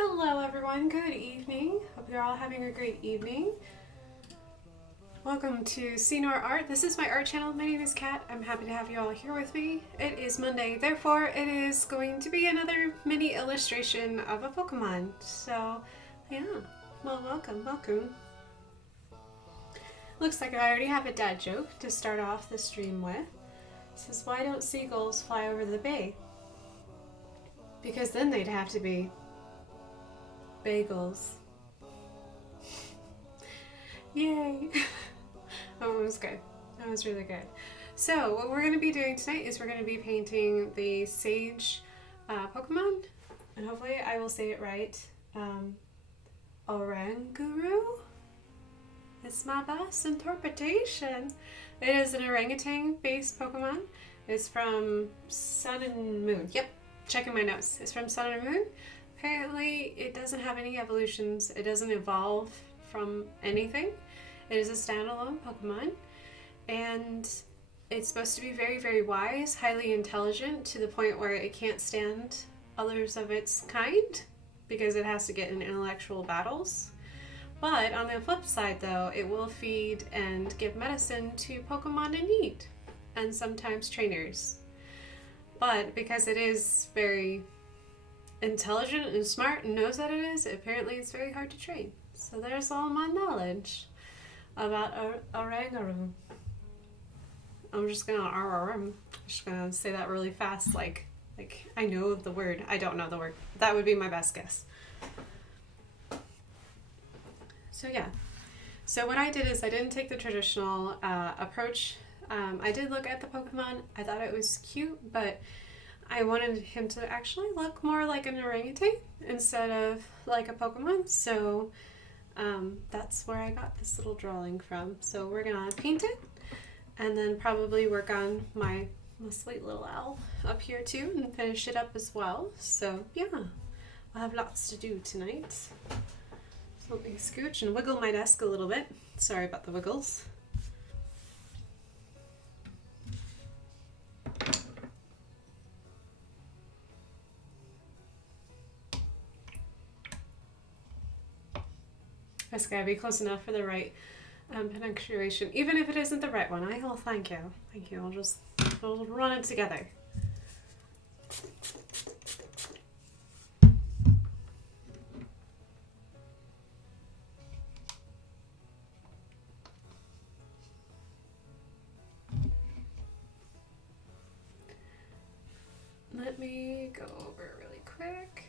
Hello everyone, good evening. Hope you're all having a great evening. Welcome to Senor Art. This is my art channel. My name is Kat. I'm happy to have you all here with me. It is Monday, therefore it is going to be another mini illustration of a Pokemon. So yeah, well welcome. Looks like I already have a dad joke to start off the stream with. It says, why don't seagulls fly over the bay? Because then they'd have to be bagels. Yay! That one was good. That was really good. So what we're going to be doing tonight is we're going to be painting the Sage Pokemon, and hopefully I will say it right. Oranguru? It's my best interpretation. It is an orangutan-based Pokemon. It's from Sun and Moon. Yep, checking my notes. It's from Sun and Moon. Apparently, it doesn't have any evolutions. It doesn't evolve from anything. It is a standalone Pokemon, and it's supposed to be very, very wise, highly intelligent, to the point where it can't stand others of its kind because it has to get in intellectual battles. But on the flip side, though, it will feed and give medicine to Pokemon in need, and sometimes trainers. But because it is very intelligent and smart and knows that it is, apparently it's very hard to train. So there's all my knowledge about Oranguru. I'm just gonna say that really fast, like I know the word. I don't know the word. That would be my best guess. So yeah. So what I did is I didn't take the traditional approach. I did look at the Pokemon. I thought it was cute, but I wanted him to actually look more like an orangutan instead of like a Pokemon. So that's where I got this little drawing from. So we're gonna paint it and then probably work on my sweet little owl up here too and finish it up as well. So yeah, I'll have lots to do tonight. So let me scooch and wiggle my desk a little bit. Sorry about the wiggles. It's gotta be close enough for the right punctuation, even if it isn't the right one. I will thank you. Thank you. We'll run it together. Let me go over really quick.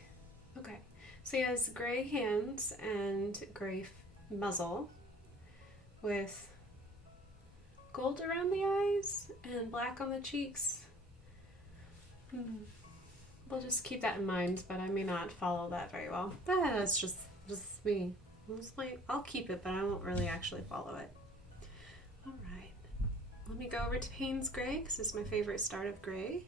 Okay, so he has gray hands and gray muzzle with gold around the eyes and black on the cheeks. We'll just keep that in mind, but I may not follow that very well. That's just me. I'll keep it, but I won't really actually follow it. All right, let me go over to Payne's Gray because it's my favorite start of gray.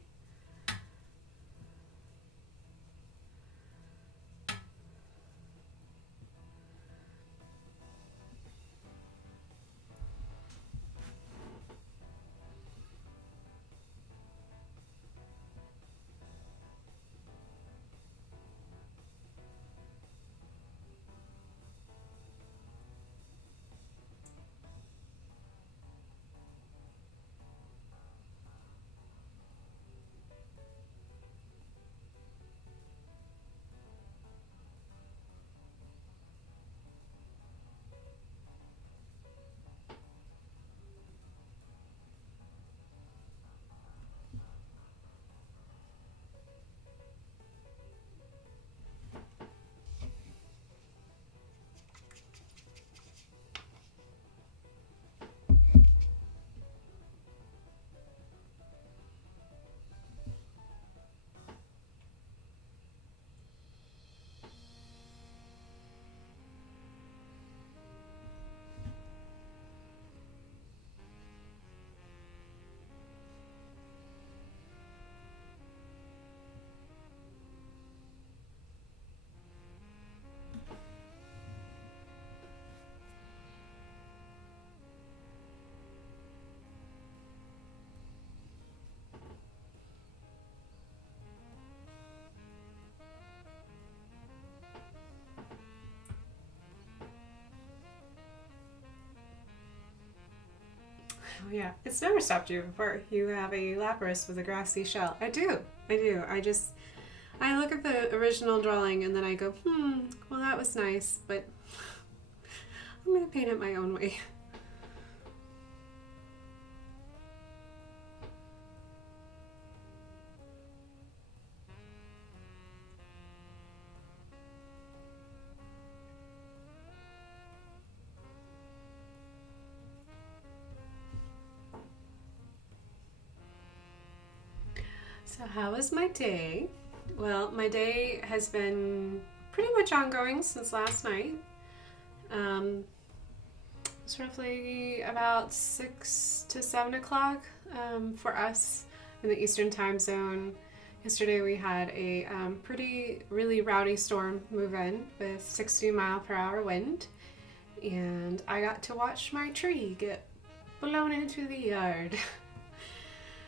yeah, it's never stopped you before. You have a lapras with a grassy shell. I do. I look at the original drawing and then I go, well that was nice, but I'm going to paint it my own way. So how was my day? Well, my day has been pretty much ongoing since last night. It's roughly about 6 to 7 o'clock for us in the Eastern time zone. Yesterday we had a really rowdy storm move in with 60-mile-per-hour wind, and I got to watch my tree get blown into the yard.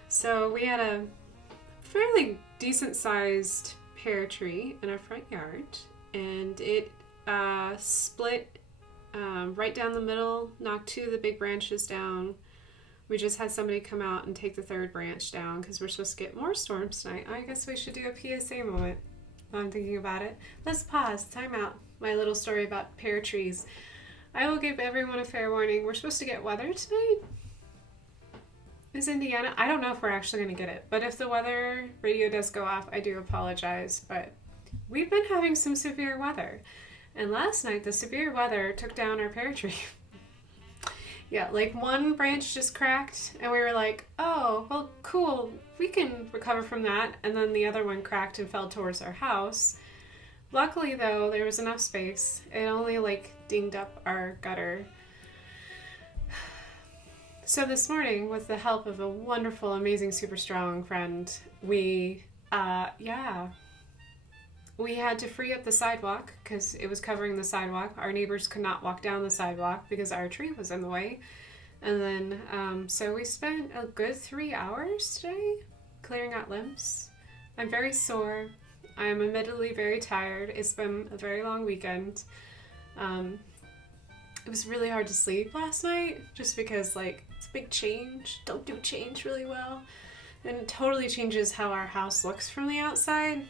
So we had a fairly decent-sized pear tree in our front yard, and it split right down the middle, knocked 2 of the big branches down. We just had somebody come out and take the 3rd branch down because we're supposed to get more storms tonight. I guess we should do a PSA moment while I'm thinking about it. Let's pause, time out my little story about pear trees. I will give everyone a fair warning. We're supposed to get weather tonight. Is Indiana? I don't know if we're actually going to get it, but if the weather radio does go off, I do apologize, but we've been having some severe weather. And last night, the severe weather took down our pear tree. Yeah, like one branch just cracked, and we were like, oh, well, cool, we can recover from that. And then the other one cracked and fell towards our house. Luckily, though, there was enough space. It only, dinged up our gutter. So this morning, with the help of a wonderful, amazing, super strong friend, we had to free up the sidewalk because it was covering the sidewalk. Our neighbors could not walk down the sidewalk because our tree was in the way. And then, so we spent a good 3 hours today clearing out limbs. I'm very sore. I am admittedly very tired. It's been a very long weekend. It was really hard to sleep last night just because, it's a big change. Don't do change really well. And it totally changes how our house looks from the outside.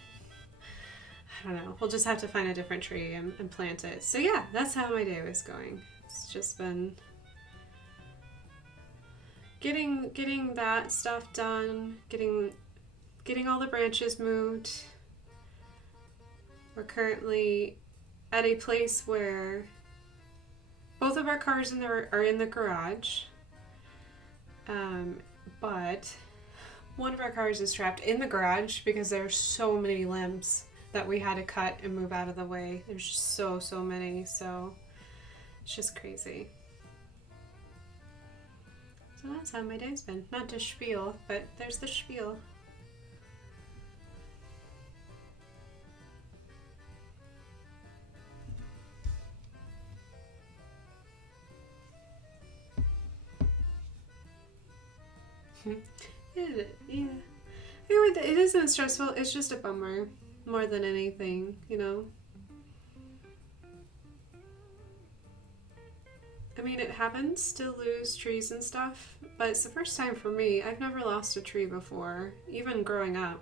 I don't know. We'll just have to find a different tree and plant it. So yeah, that's how my day was going. It's just been getting that stuff done, getting all the branches moved. We're currently at a place where both of our cars are in the garage, but one of our cars is trapped in the garage because there are so many limbs that we had to cut and move out of the way. There's just so many, so it's just crazy. So that's how my day's been. Not to spiel, but there's the spiel. Yeah. It isn't stressful, it's just a bummer more than anything, I mean, it happens to lose trees and stuff, but it's the first time for me. I've never lost a tree before, even growing up.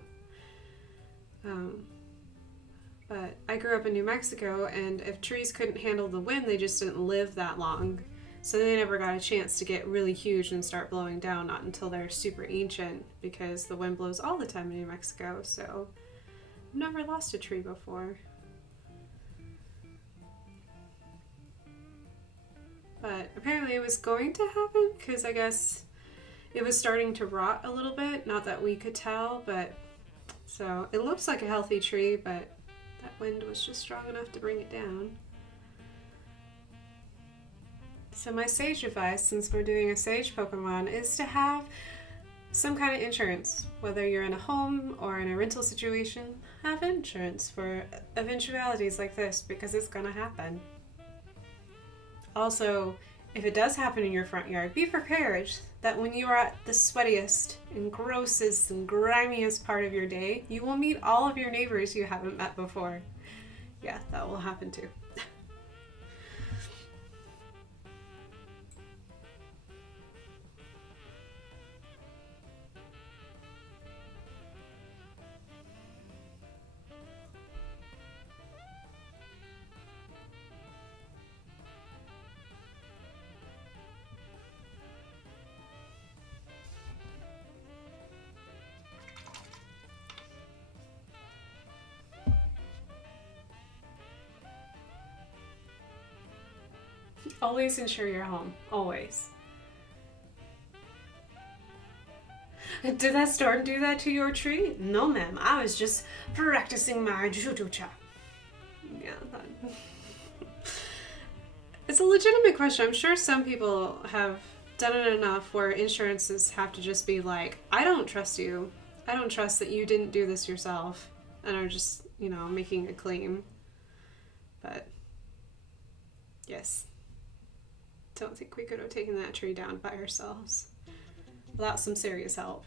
But I grew up in New Mexico, and if trees couldn't handle the wind, they just didn't live that long. So they never got a chance to get really huge and start blowing down, not until they're super ancient, because the wind blows all the time in New Mexico, so I've never lost a tree before. But apparently it was going to happen, because I guess it was starting to rot a little bit, not that we could tell, but so it looks like a healthy tree, but that wind was just strong enough to bring it down. So my sage advice, since we're doing a sage Pokemon, is to have some kind of insurance. Whether you're in a home or in a rental situation, have insurance for eventualities like this, because it's going to happen. Also, if it does happen in your front yard, be prepared that when you are at the sweatiest and grossest and grimiest part of your day, you will meet all of your neighbors you haven't met before. Yeah, that will happen too. Always insure your home. Always. Did that storm do that to your tree? No, ma'am. I was just practicing my judo-cha. Yeah. It's a legitimate question. I'm sure some people have done it enough where insurances have to just be like, I don't trust you. I don't trust that you didn't do this yourself. And are just, making a claim. But, yes. Don't think we could have taken that tree down by ourselves without some serious help.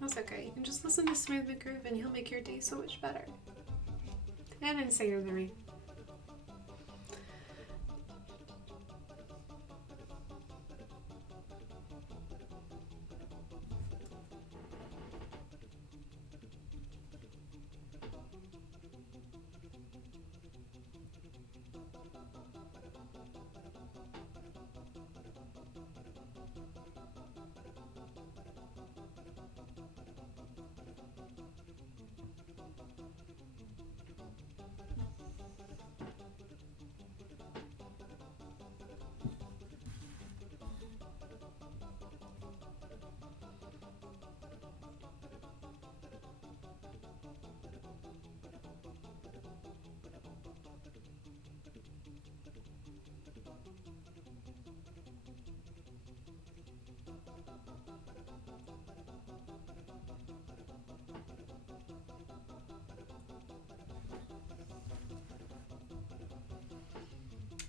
That's okay. You can just listen to Smooth McGroove and he'll make your day so much better. And insaner than me.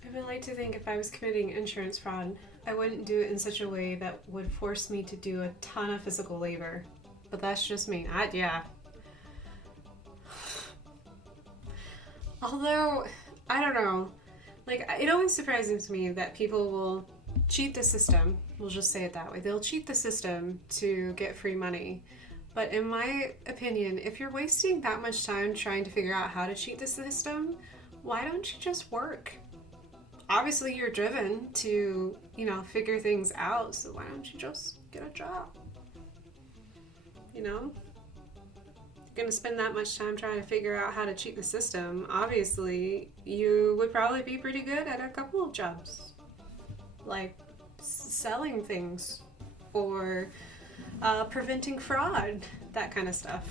I would like to think if I was committing insurance fraud, I wouldn't do it in such a way that would force me to do a ton of physical labor. But that's just me. Yeah. Although, I don't know. Like, it always surprises me that people will cheat the system. We'll just say it that way. They'll cheat the system to get free money. But in my opinion, if you're wasting that much time trying to figure out how to cheat the system, why don't you just work? Obviously, you're driven to, figure things out, so why don't you just get a job? You're going to spend that much time trying to figure out how to cheat the system. Obviously, you would probably be pretty good at a couple of jobs. Like selling things or preventing fraud, that kind of stuff.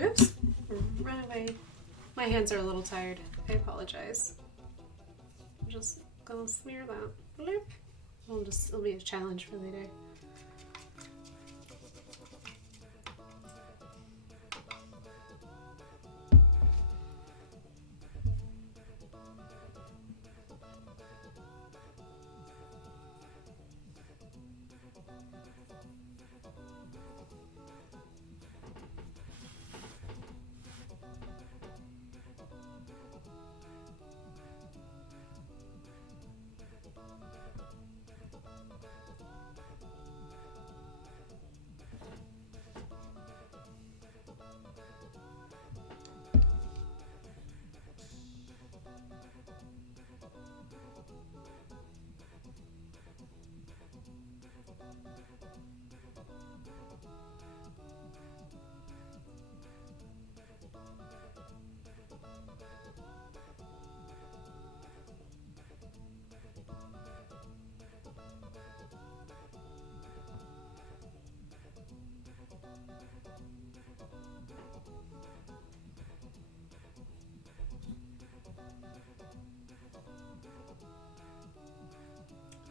Oops, run away. My hands are a little tired. I apologize. I'm just gonna smear that. Bloop. It'll be a challenge for later.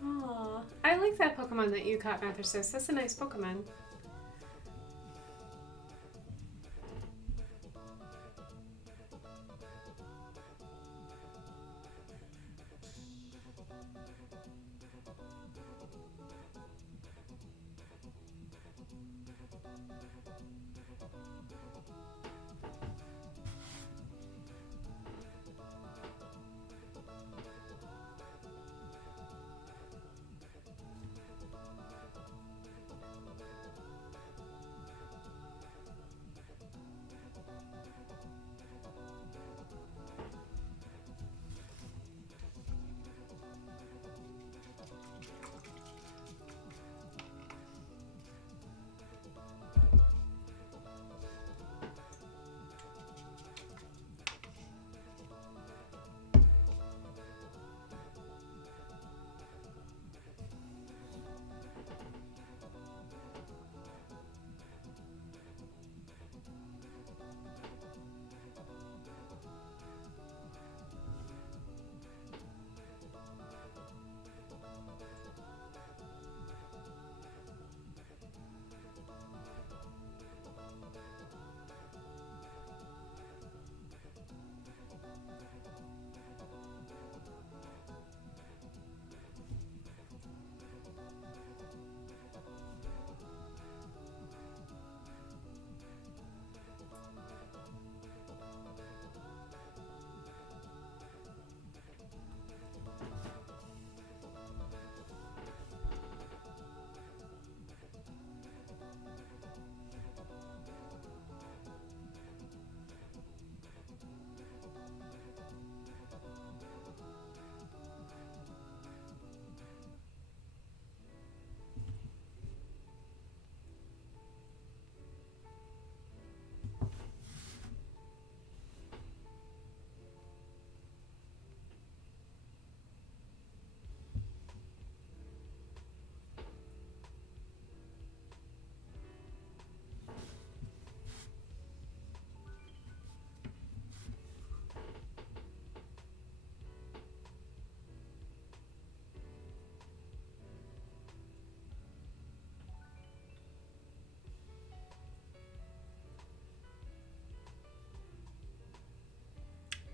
Aw, I like that Pokemon that you caught, Mathersis. That's a nice Pokemon.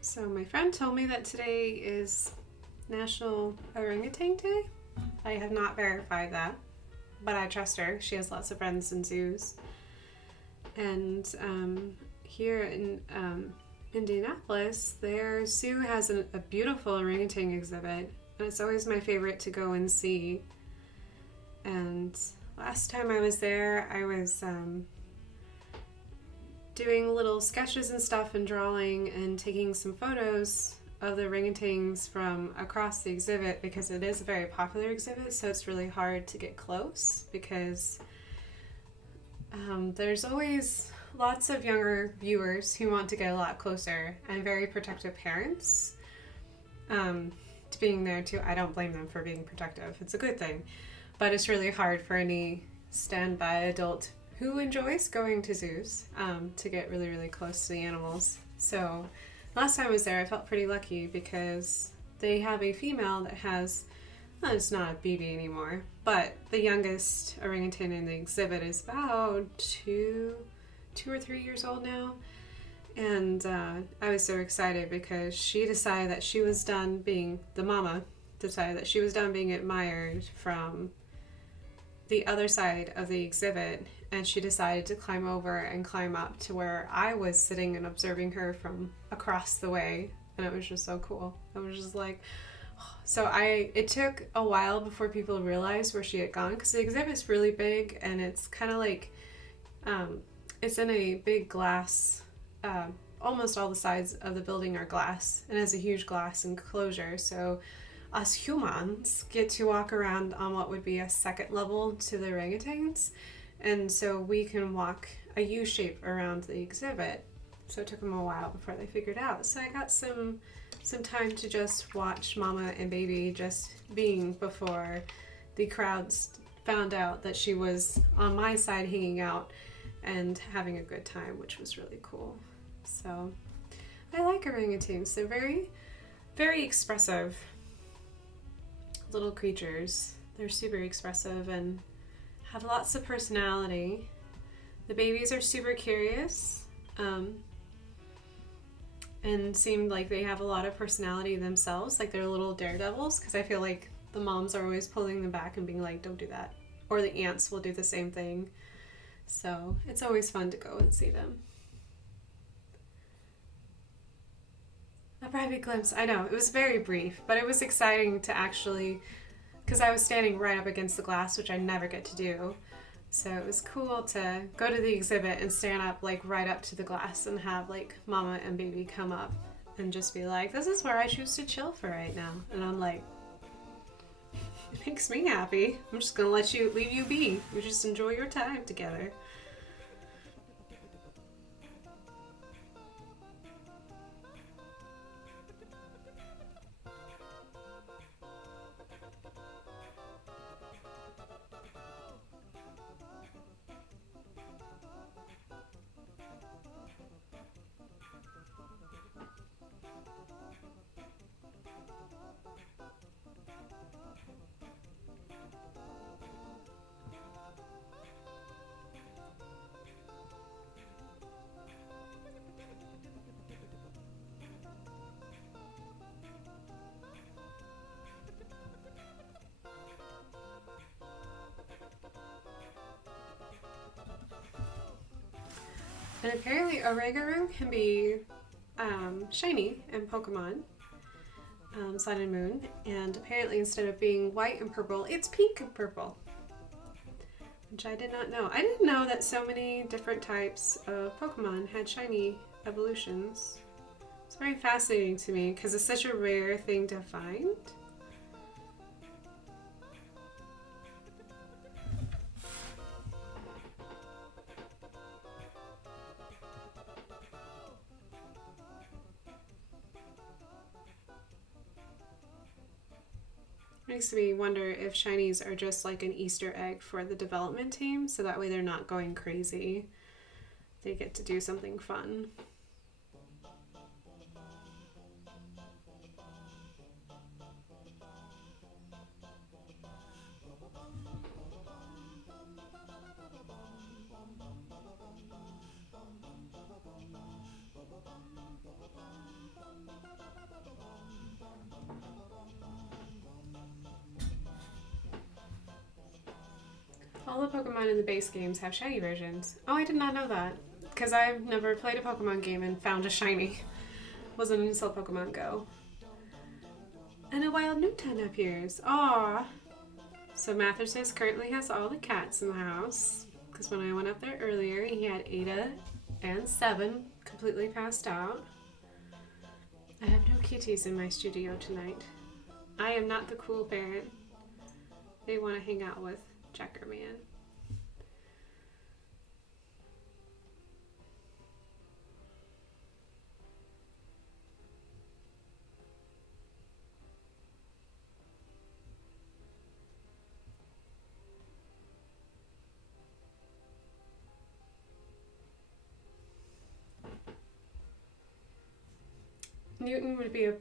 So my friend told me that today is National Orangutan Day. I have not verified that, but I trust her. She has lots of friends in zoos. And here in Indianapolis, their zoo has a beautiful orangutan exhibit, and it's always my favorite to go and see. And last time I was there, I was doing little sketches and stuff and drawing and taking some photos of the orangutans from across the exhibit, because it is a very popular exhibit, so it's really hard to get close because there's always lots of younger viewers who want to get a lot closer, and very protective parents to being there too. I don't blame them for being protective. It's a good thing, but it's really hard for any standby adult who enjoys going to zoos to get really, really close to the animals. So last time I was there, I felt pretty lucky because they have a female that has, well, it's not a baby anymore, but the youngest orangutan in the exhibit is about two or 3 years old now. And I was so excited because she decided that she was done being, the mama decided that she was done being admired from the other side of the exhibit, and she decided to climb over and climb up to where I was sitting and observing her from across the way, and it was just so cool. I was just like, so it took a while before people realized where she had gone, because the exhibit's really big, and it's kind of like it's in a big glass, almost all the sides of the building are glass, and has a huge glass enclosure, so us humans get to walk around on what would be a second level to the orangutans, and so we can walk a U shape around the exhibit. So it took them a while before they figured out. So I got some time to just watch mama and baby just being before the crowds found out that she was on my side hanging out and having a good time, which was really cool. So I like orangutans. They're very, very expressive little creatures. They're super expressive and have lots of personality. The babies are super curious and seem like they have a lot of personality themselves, like they're little daredevils, because I feel like the moms are always pulling them back and being like, don't do that, or the aunts will do the same thing. So it's always fun to go and see them. A private glimpse. I know, it was very brief, but it was exciting to actually, because I was standing right up against the glass, which I never get to do. So it was cool to go to the exhibit and stand up like right up to the glass and have like mama and baby come up and just be like, this is where I choose to chill for right now. And I'm like, it makes me happy. I'm just gonna leave you be. You just enjoy your time together. And apparently Oranguru can be shiny in Pokemon Sun and Moon, and apparently instead of being white and purple, it's pink and purple, which I did not know. I didn't know that so many different types of Pokemon had shiny evolutions. It's very fascinating to me because it's such a rare thing to find. Makes me wonder if shinies are just like an Easter egg for the development team, so that way they're not going crazy. They get to do something fun. all the Pokemon in the base games have shiny versions. Oh, I did not know that. Because I've never played a Pokemon game and found a shiny. Wasn't until Pokemon Go. And a wild Newton appears. Aww. So Mathersus currently has all the cats in the house. Because when I went up there earlier, he had Ada and Seven completely passed out. I have no kitties in my studio tonight. I am not the cool parent they want to hang out with Checker Man. Newton would be a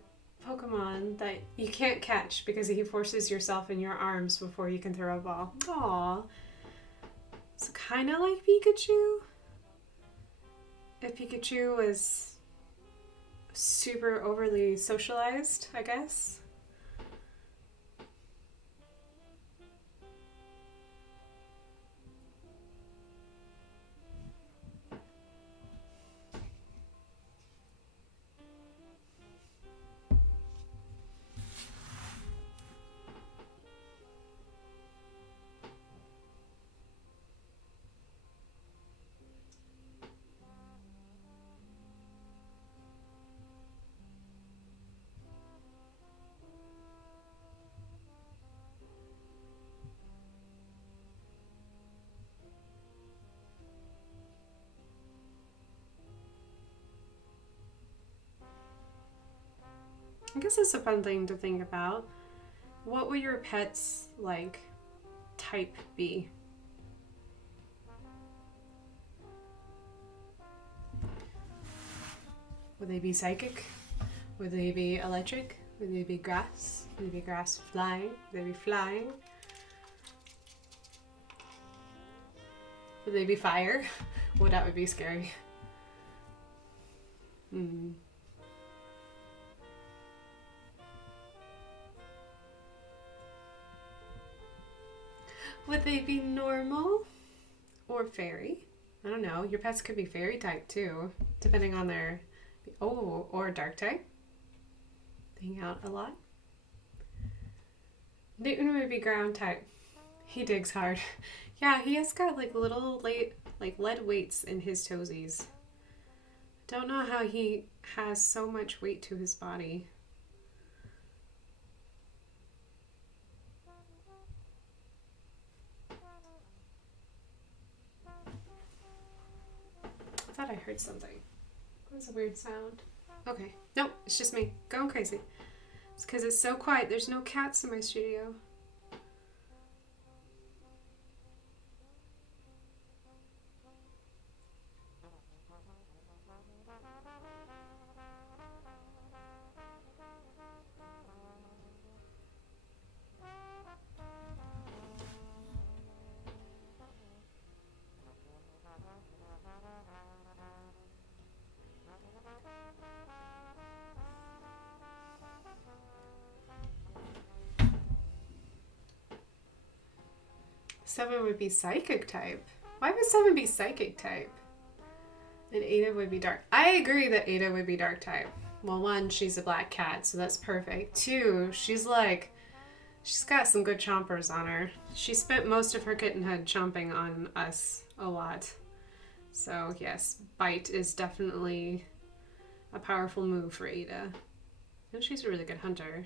Pokemon that you can't catch because he forces yourself in your arms before you can throw a ball. Aww. So kind of like Pikachu. If Pikachu was super overly socialized, I guess. I guess it's a fun thing to think about. What would your pet's, like, type be? Would they be psychic? Would they be electric? Would they be grass? Would they be grass flying? Would they be flying? Would they be fire? Well, that would be scary. Would they be normal or fairy? I don't know. Your pets could be fairy type too, depending on their... Oh, or dark type. They hang out a lot. Newton would be ground type. He digs hard. Yeah, he has got like little lead weights in his toesies. Don't know how he has so much weight to his body. I thought I heard something. That was a weird sound. Okay. Nope, it's just me. Going crazy. It's because it's so quiet. There's no cats in my studio. Seven would be psychic type. Why would Seven be psychic type? And Ada would be dark. I agree that Ada would be dark type. Well, one, she's a black cat, so that's perfect. Two, she's got some good chompers on her. She spent most of her kittenhood chomping on us a lot. So yes, bite is definitely a powerful move for Ada. And she's a really good hunter.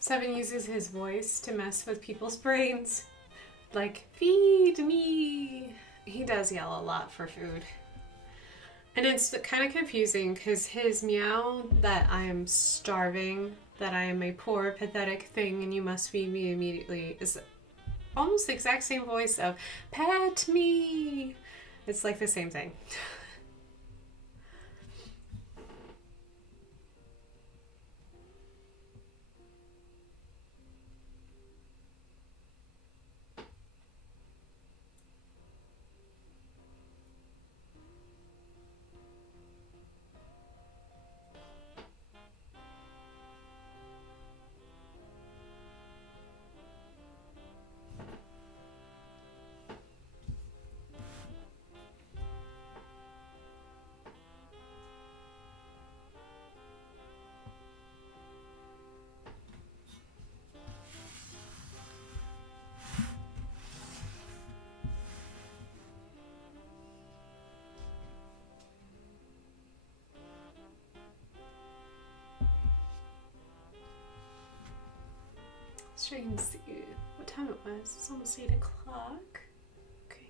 Seven uses his voice to mess with people's brains. Like, feed me. He does yell a lot for food. And it's kind of confusing because his meow that I am starving, that I am a poor, pathetic thing and you must feed me immediately, is almost the exact same voice of pet me. It's like the same thing. Let's try and see what time it was. It's almost 8 o'clock. Okay.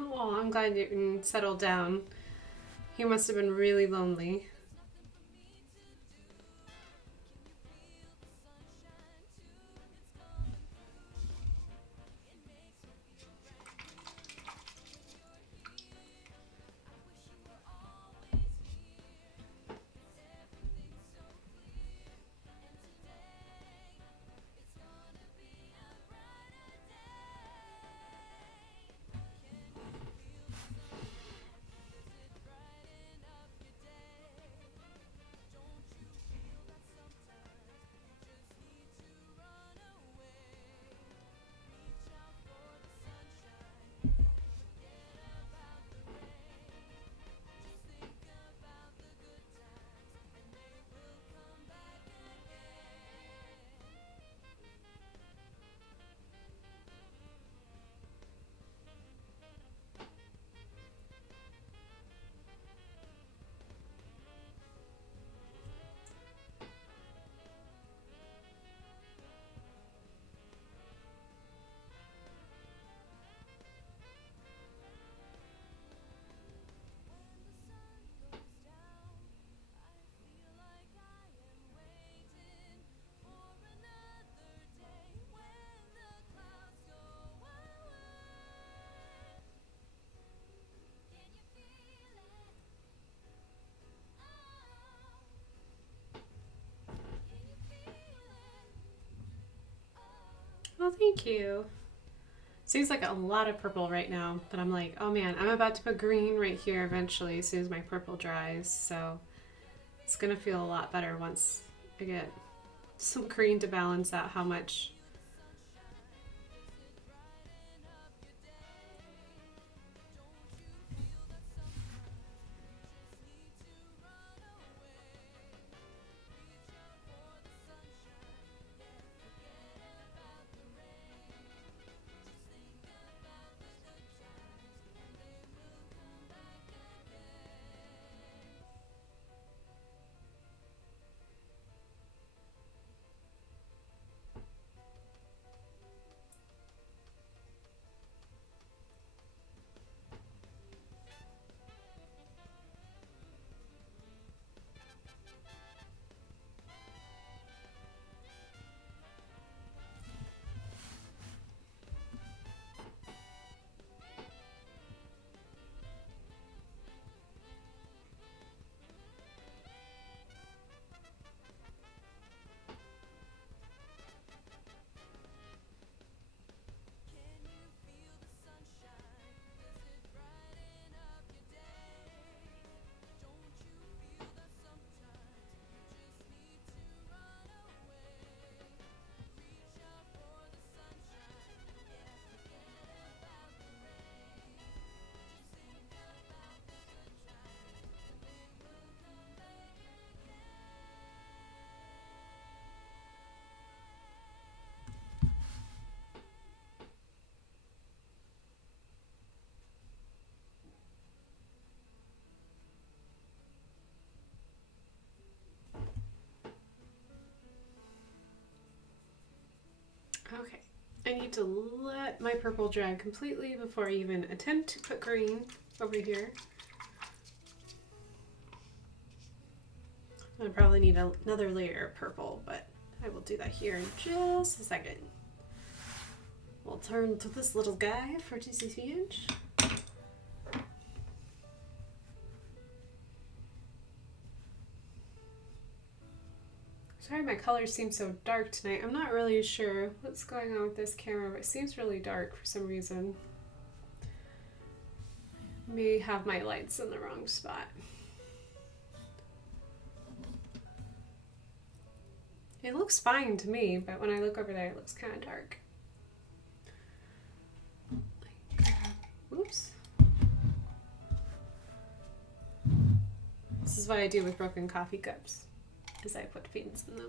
Oh, I'm glad Newton settled down. He must have been really lonely. Oh, thank you. Seems like a lot of purple right now, but I'm like, oh man, I'm about to put green right here eventually as soon as my purple dries, so it's gonna feel a lot better once I get some green to balance out how much. Okay, I need to let my purple dry completely before I even attempt to put green over here. I probably need another layer of purple, but I will do that here in just a second. We'll turn to this little guy for TCCH. Sorry my colors seem so dark tonight. I'm not really sure what's going on with this camera, but it seems really dark for some reason. May have my lights in the wrong spot. It looks fine to me, but when I look over there, it looks kind of dark. Oops. This is what I do with broken coffee cups, is I put fins in them.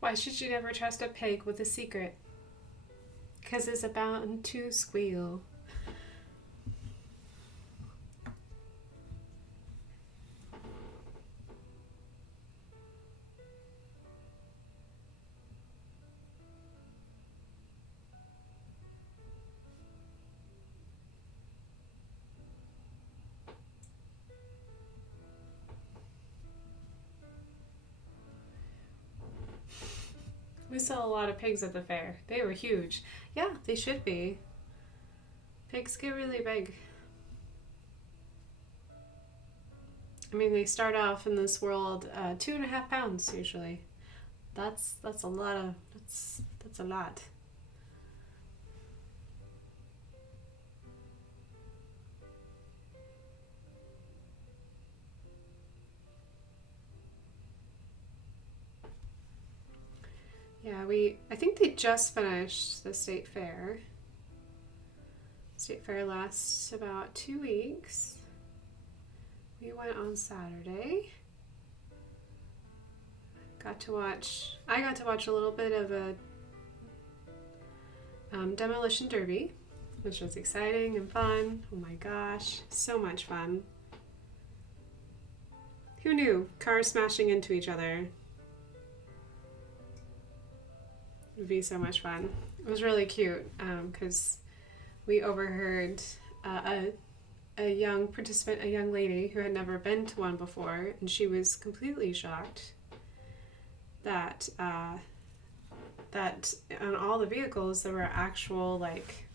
Why should you never trust a pig with a secret? 'Cause it's about to squeal. We sell a lot of pigs at the fair. They were huge. Yeah, they should be. Pigs get really big. I mean, they start off in this world 2.5 pounds usually. That's a lot of that's a lot. Yeah, I think they just finished the state fair. State fair lasts about 2 weeks. We went on Saturday. I got to watch a little bit of a demolition derby, which was exciting and fun. Oh my gosh, so much fun. Who knew cars smashing into each other would be so much fun. It was really cute because we overheard a young participant, a young lady who had never been to one before, and she was completely shocked that on all the vehicles there were actual like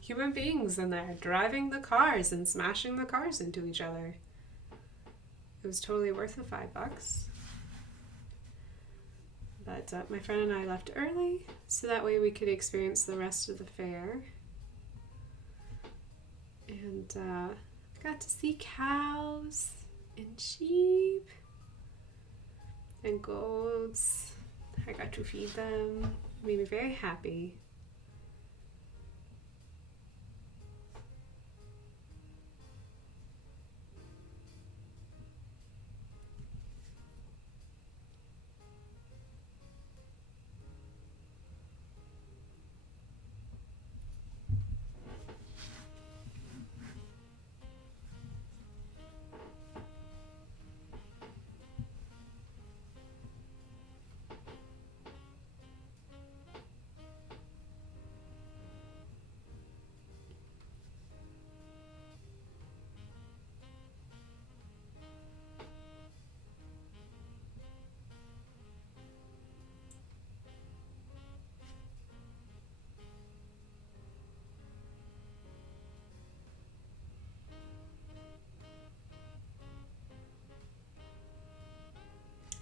human beings in there driving the cars and smashing the cars into each other. It was totally worth the $5. But my friend and I left early so that way we could experience the rest of the fair. And got to see cows and sheep and goats. I got to feed them. It made me very happy.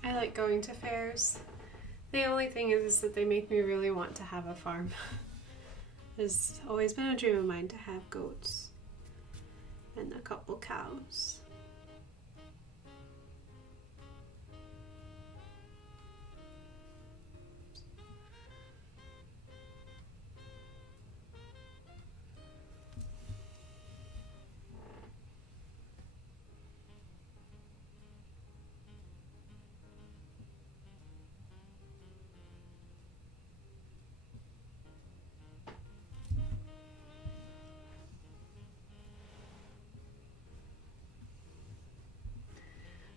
I like going to fairs. The only thing is that they make me really want to have a farm. It's always been a dream of mine to have goats and a couple cows.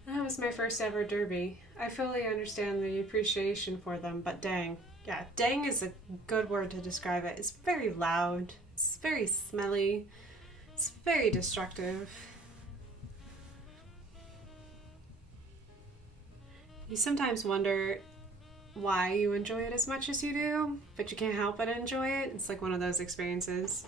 That was my first ever derby. I fully understand the appreciation for them, but dang. Yeah, dang is a good word to describe it. It's very loud, it's very smelly, it's very destructive. You sometimes wonder why you enjoy it as much as you do, but you can't help but enjoy it. It's like one of those experiences.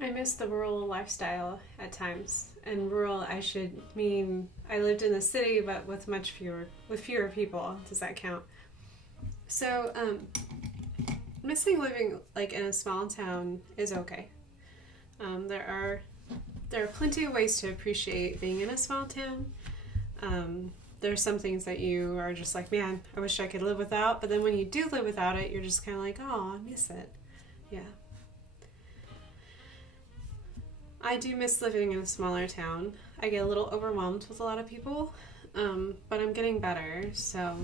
I miss the rural lifestyle at times. And rural, I should mean I lived in the city, but with fewer people. Does that count? So, missing living like in a small town is okay. There are plenty of ways to appreciate being in a small town. there's some things that you are just like, man, I wish I could live without. But then when you do live without it, you're just kind of like, oh, I miss it. Yeah. I do miss living in a smaller town. I get a little overwhelmed with a lot of people, but I'm getting better, so.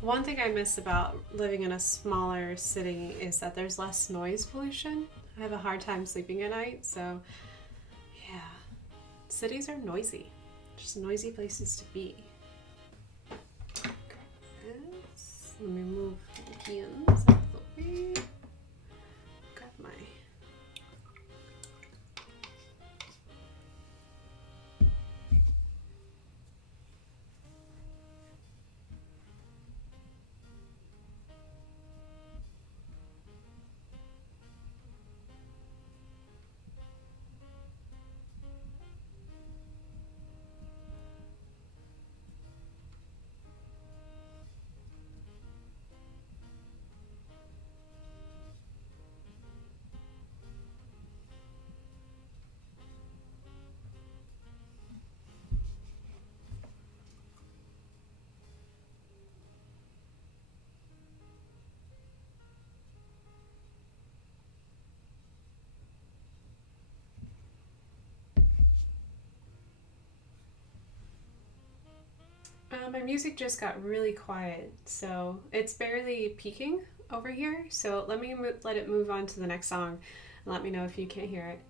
One thing I miss about living in a smaller city is that there's less noise pollution. I have a hard time sleeping at night, so yeah. Cities are noisy. Just noisy places to be. Let me move the cans out of the way. Grab my. My music just got really quiet, so it's barely peaking over here. So let me let it move on to the next song, and let me know if you can't hear it.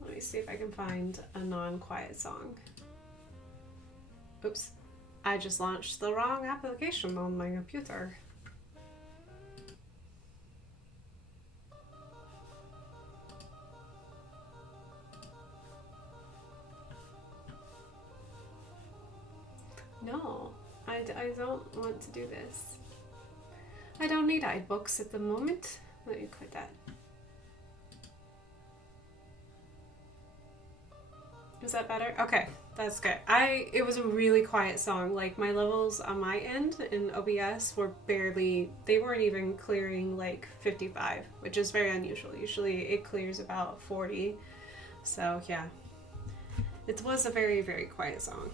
Let me see if I can find a non-quiet song. Oops, I just launched the wrong application on my computer. No, I don't want to do this. I don't need iBooks at the moment. Let me quit that. Is that better? Okay, that's good. It was a really quiet song. Like, my levels on my end in OBS were barely, they weren't even clearing like 55, which is very unusual. Usually it clears about 40. So yeah, it was a very, very quiet song.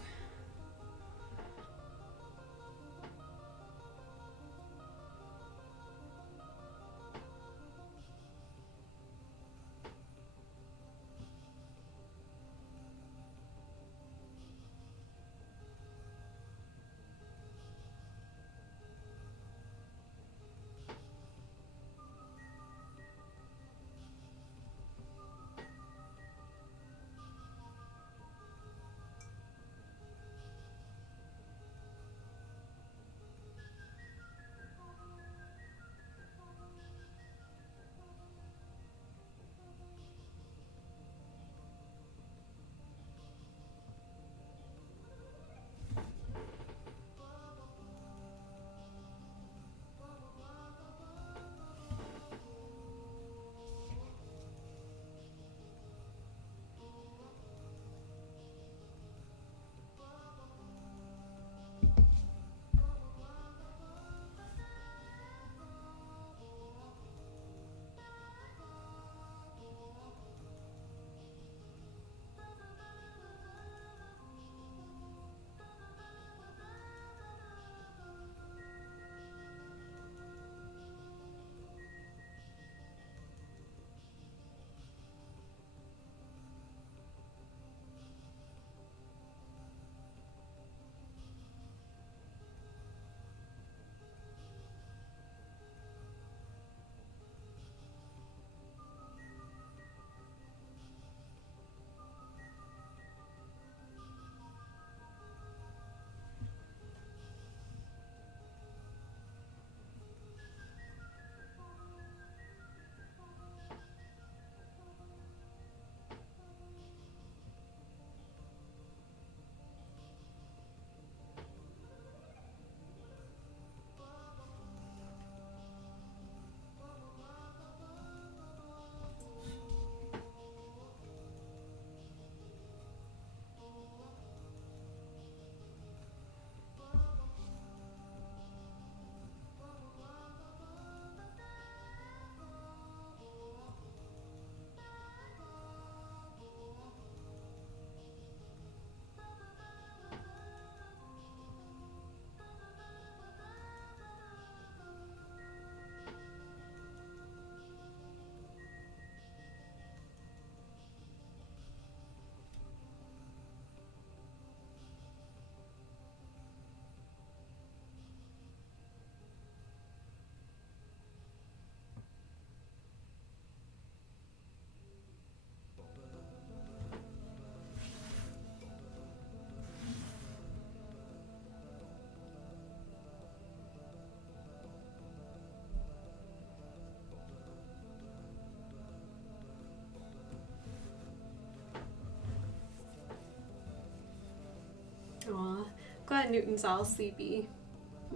Glad Newton's all sleepy.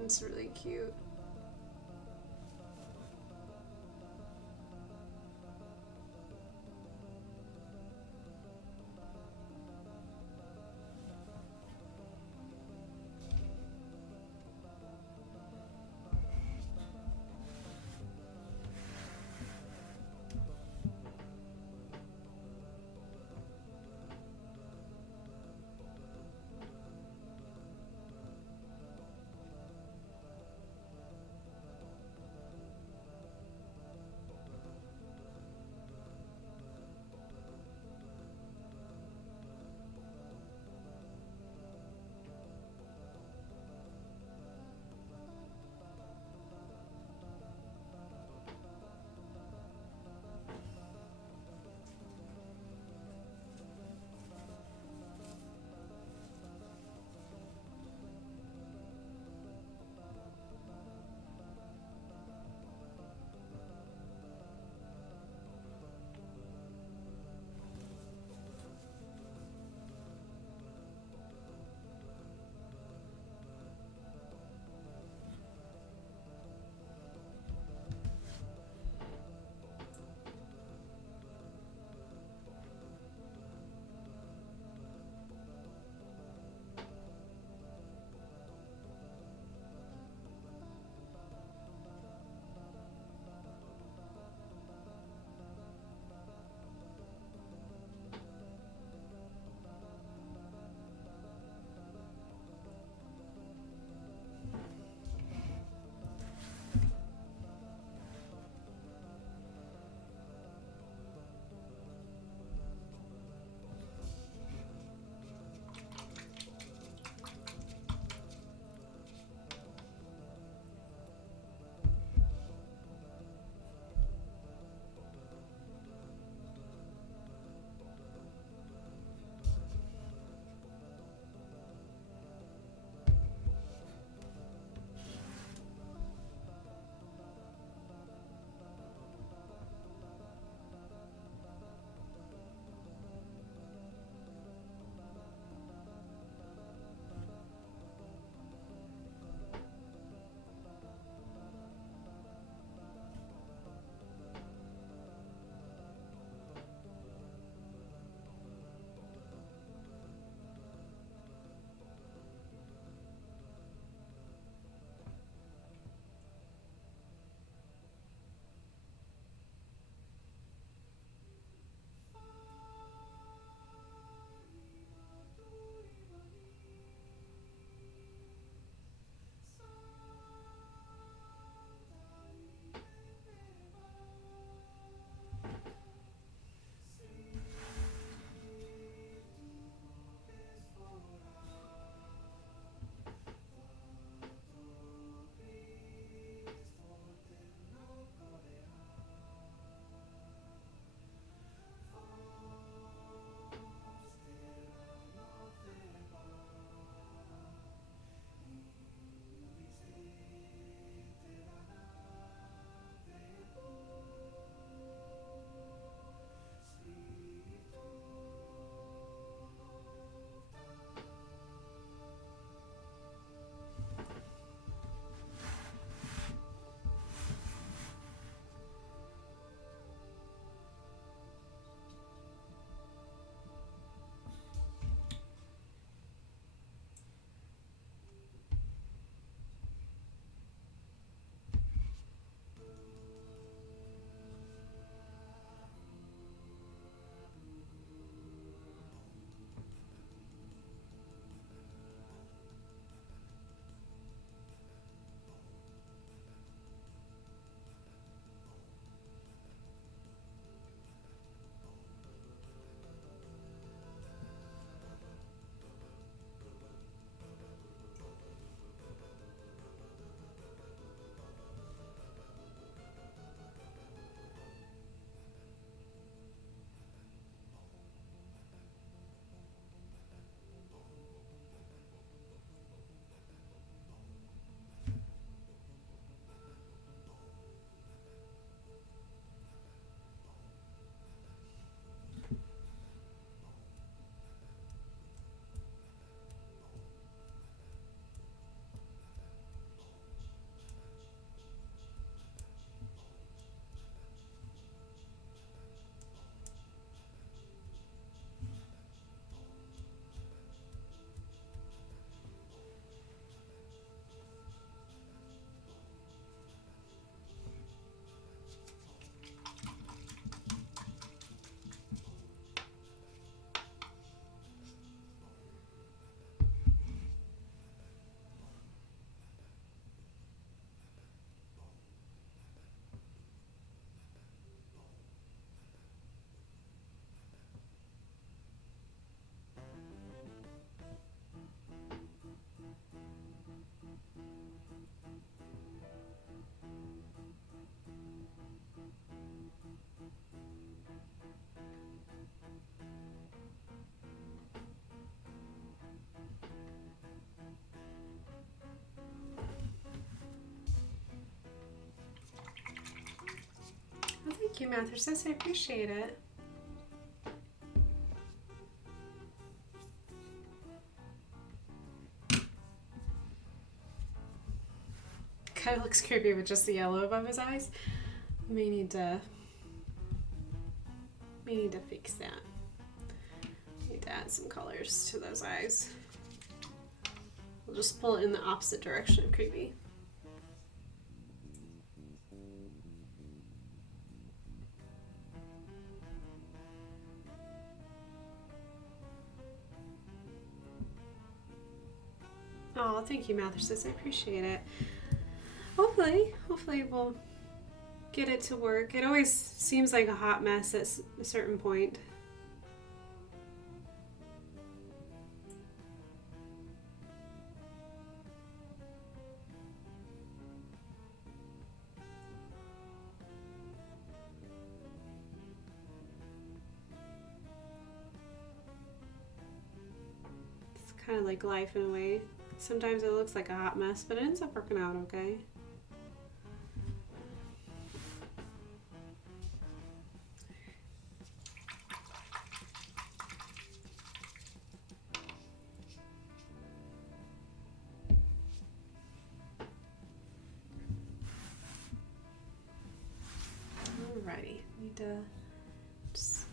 It's really cute. Thank you, Mather Sis. I appreciate it. Kind of looks creepy with just the yellow above his eyes. May need to fix that. Need to add some colors to those eyes. We'll just pull it in the opposite direction of creepy. Oh, thank you, Mather Sis. I appreciate it. Hopefully we'll get it to work. It always seems like a hot mess at a certain point. It's kind of like life in a way. Sometimes it looks like a hot mess, but it ends up working out okay. Alrighty, need to just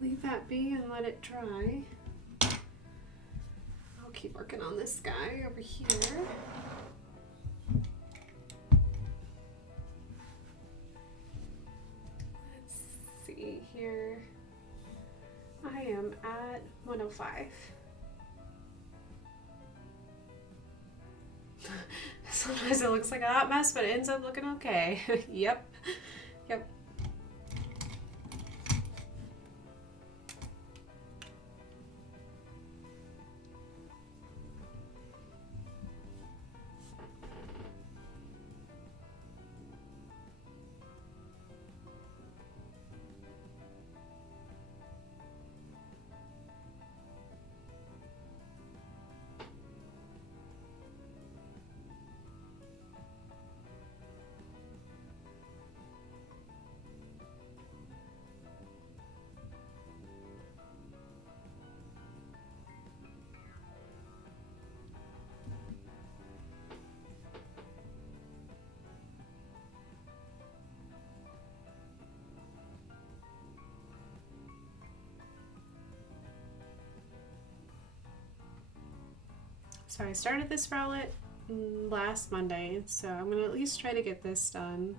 leave that be and let it dry. Keep working on this guy over here. Let's see here. I am at 105. Sometimes it looks like a hot mess, but it ends up looking okay. Yep. Yep. So I started this browlet last Monday, so I'm going to at least try to get this done.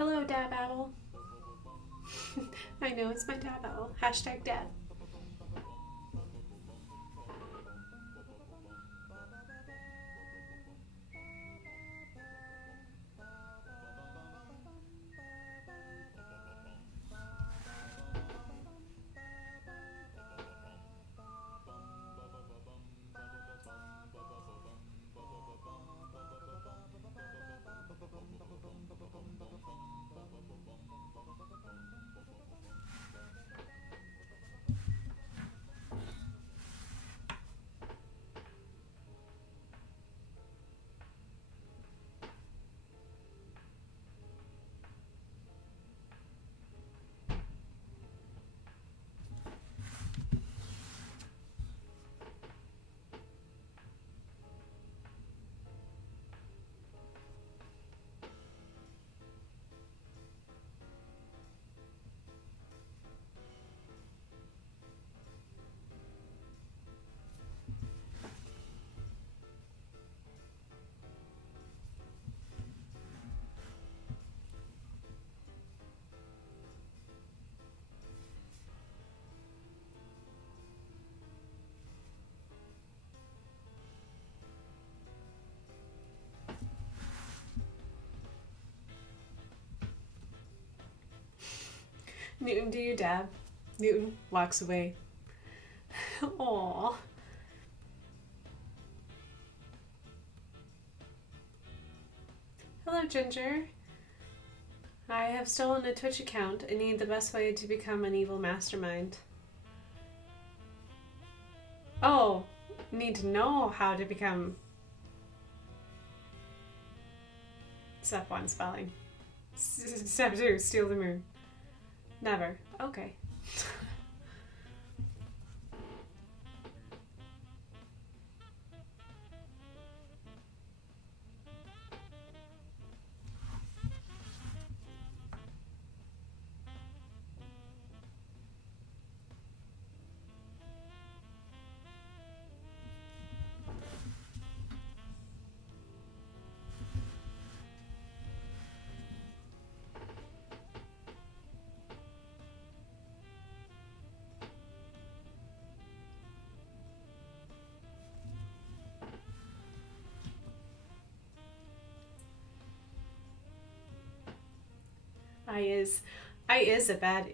Hello, Dab Owl. I know, it's my Dab Owl. Hashtag Dab. Newton, do you dab? Newton walks away. Aww. Hello, Ginger. I have stolen a Twitch account and need the best way to become an evil mastermind. Oh, need to know how to become... Step 1, spelling. Step 2, steal the moon. Never. Okay. I is a bad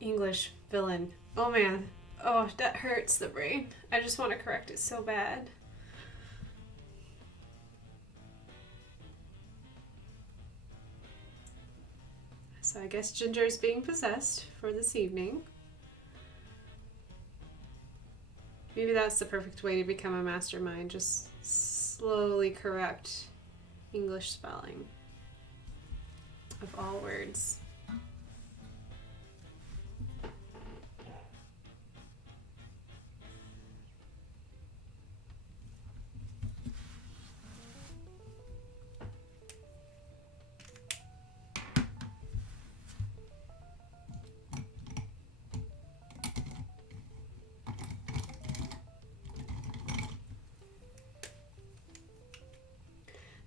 English villain. Oh man. Oh, that hurts the brain. I just want to correct it so bad. So I guess Ginger is being possessed for this evening. Maybe that's the perfect way to become a mastermind. Just slowly correct English spelling of all words.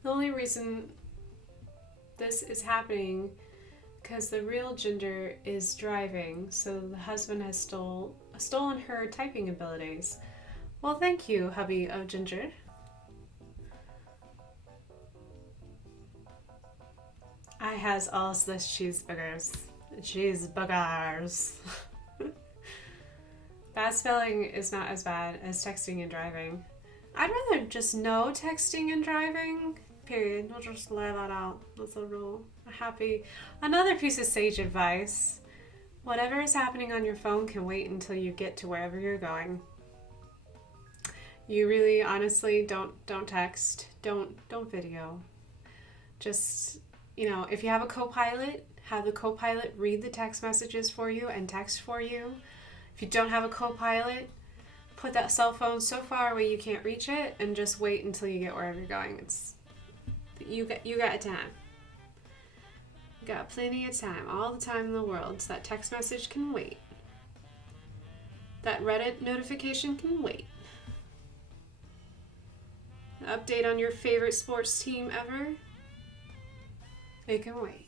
The only reason this is happening because the real Ginger is driving, so the husband has stolen her typing abilities. Well, thank you, hubby of Ginger. I has all this cheeseburgers. Cheeseburgers. Bad spelling is not as bad as texting and driving. I'd rather just know texting and driving. Period. We'll just lay that out. That's a rule. Another piece of sage advice. Whatever is happening on your phone can wait until you get to wherever you're going. You really, honestly, don't text. Don't video. Just, if you have a co-pilot, have the co-pilot read the text messages for you and text for you. If you don't have a co-pilot, put that cell phone so far away you can't reach it and just wait until you get wherever you're going. You got time. You got plenty of time, all the time in the world. So that text message can wait. That Reddit notification can wait. An update on your favorite sports team ever? It can wait.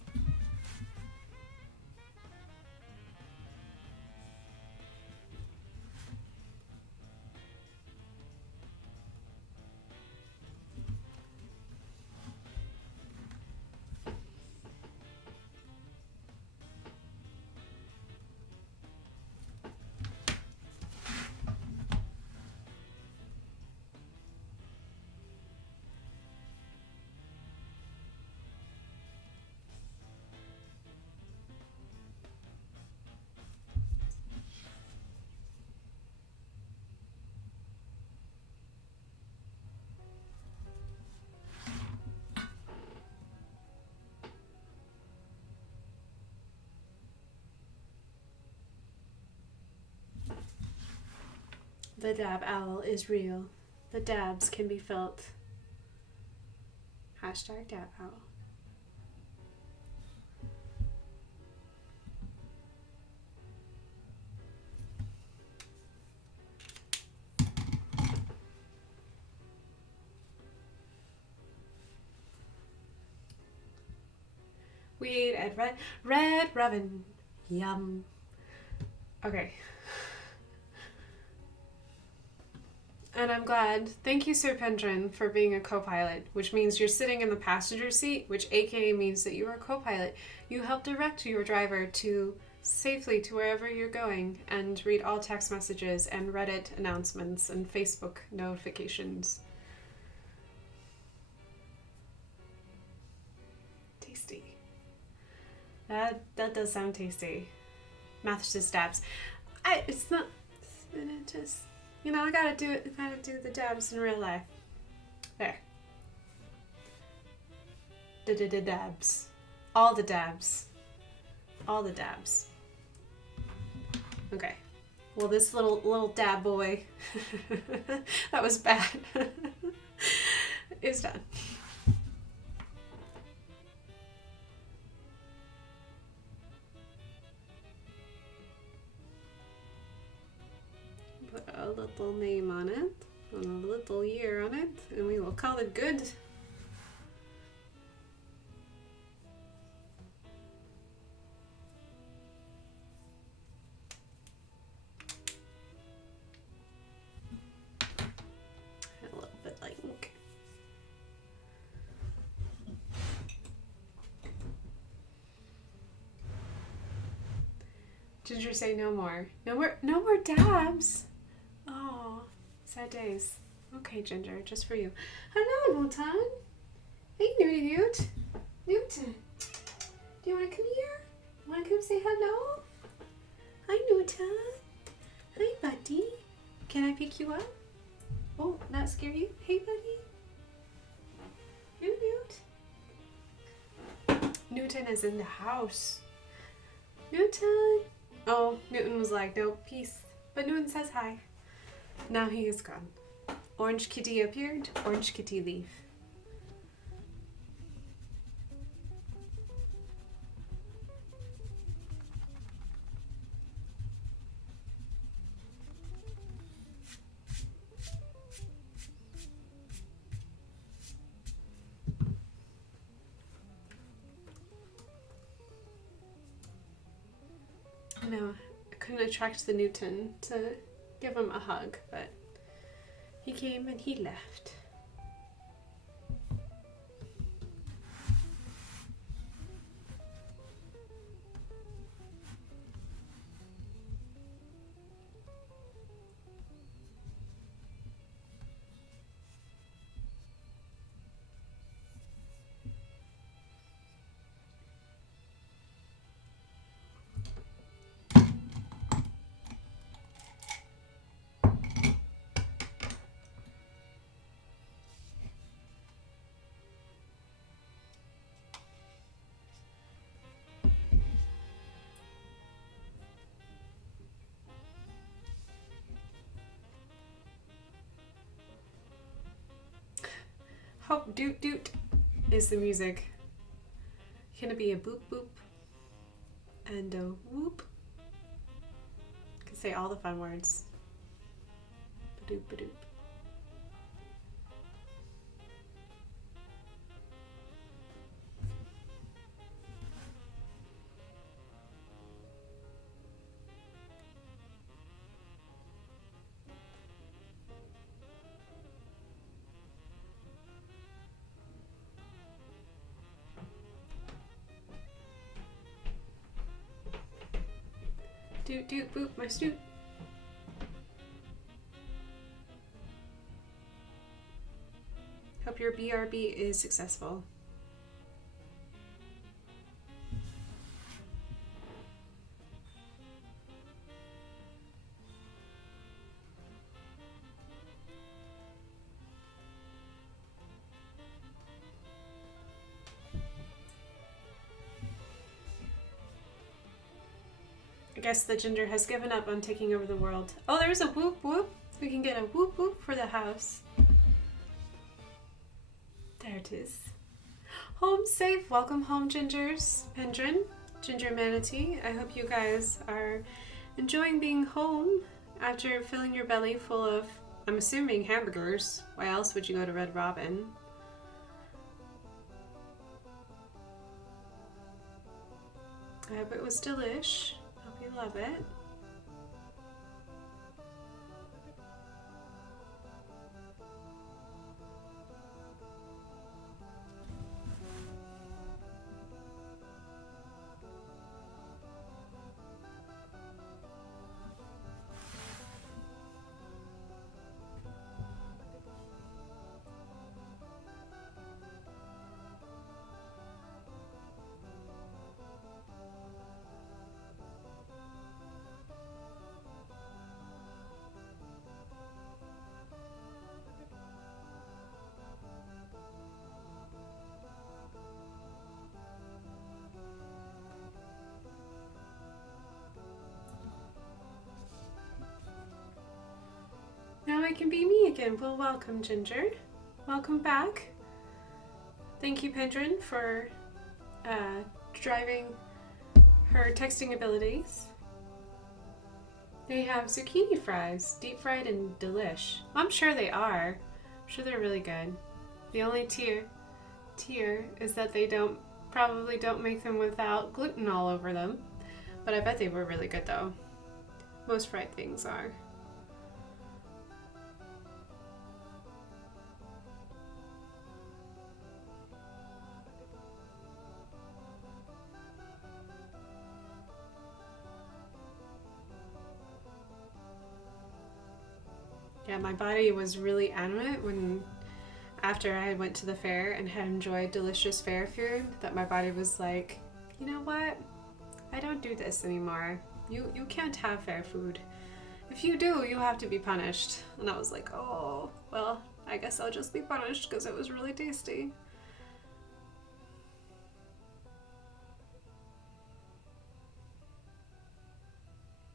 The dab owl is real. The dabs can be felt. Hashtag dab owl. We ate at Red Robin. Yum. Okay. And I'm glad. Thank you, Sir Pendrin, for being a co-pilot, which means you're sitting in the passenger seat, which aka means that you are a co-pilot. You help direct your driver to safely to wherever you're going and read all text messages and Reddit announcements and Facebook notifications. Tasty. That does sound tasty. Mathers's dabs. It's not. It just. You know, I gotta do the dabs in real life. There. Dabs. All the dabs. All the dabs. Okay. Well, this little dab boy, that was bad, is done. Put a little name on it, and a little year on it, and we will call it good. A little bit like ink. Ginger, say no more. No more dabs. Oh, sad days. Okay, Ginger, just for you. Hello, Newton. Hey, Newt. Newton, do you want to come here? Want to come say hello? Hi, Newton. Hi, buddy. Can I pick you up? Oh, not scare you? Hey, buddy. Newt. Newton is in the house. Newton. Oh, Newton was like, no, peace. But Newton says hi. Now he is gone. Orange kitty appeared, orange kitty leave. No, I couldn't attract the Newton to give him a hug, but he came and he left. Hope doot doot is the music. Can it be a boop boop and a whoop? Can say all the fun words. Ba-doop ba-doop. Doot doot boop my snoot. Hope your BRB is successful. I guess the Ginger has given up on taking over the world. Oh, there's a whoop whoop. We can get a whoop whoop for the house. There it is. Home safe. Welcome home, Gingers. Pendrin, Ginger Manatee. I hope you guys are enjoying being home after filling your belly full of, I'm assuming, hamburgers. Why else would you go to Red Robin? I hope it was delish. Hope you love it. Now I can be me again. Well, welcome, Ginger. Welcome back. Thank you, Pendrin, for driving her texting abilities. They have zucchini fries, deep fried and delish. I'm sure they are. I'm sure they're really good. The only tear is that they probably don't make them without gluten all over them. But I bet they were really good though. Most fried things are. Yeah, my body was really animate when, after I went to the fair and had enjoyed delicious fair food, that my body was like, you know what? I don't do this anymore. You can't have fair food. If you do, you have to be punished. And I was like, oh, well, I guess I'll just be punished because it was really tasty.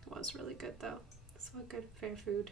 It was really good though. So good fair food.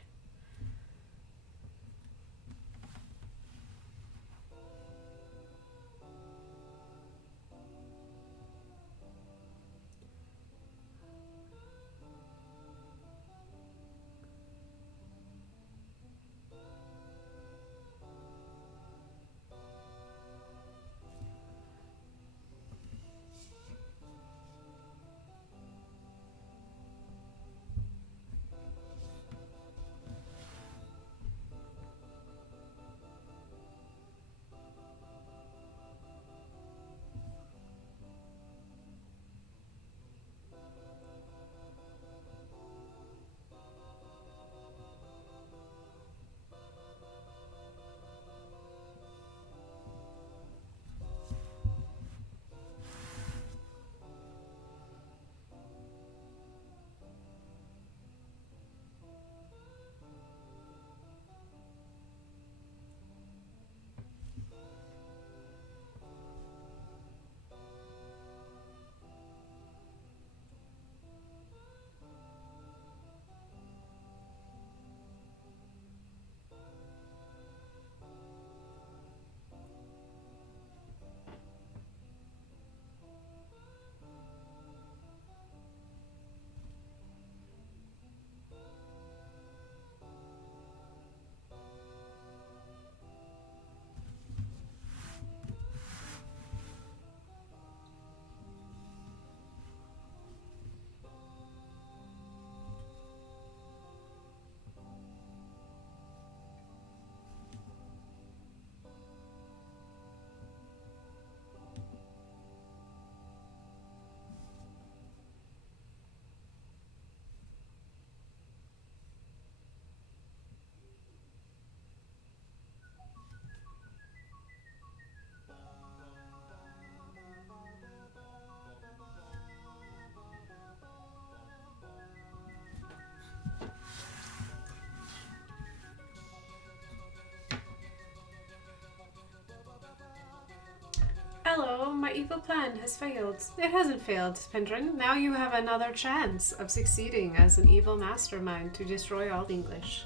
Hello, my evil plan has failed. It hasn't failed, Pendrin. Now you have another chance of succeeding as an evil mastermind to destroy all English.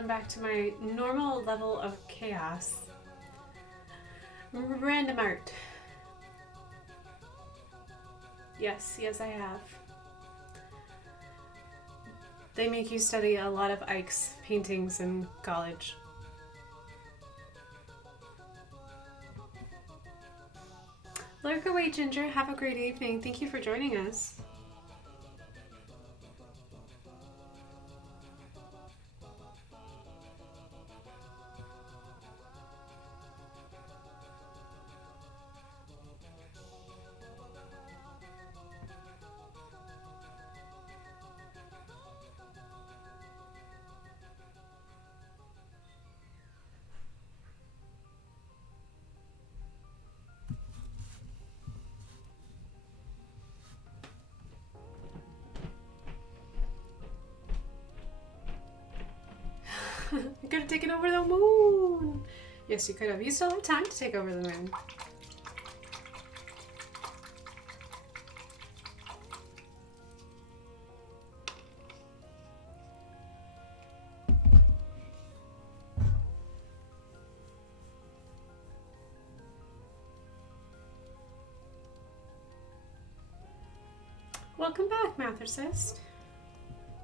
I'm back to my normal level of chaos. Random art. Yes, I have. They make you study a lot of Ike's paintings in college. Lurk away, Ginger. Have a great evening. Thank you for joining us. You could have taken over the moon. Yes, you could have. You still have time to take over the moon. Welcome back, Mathercist.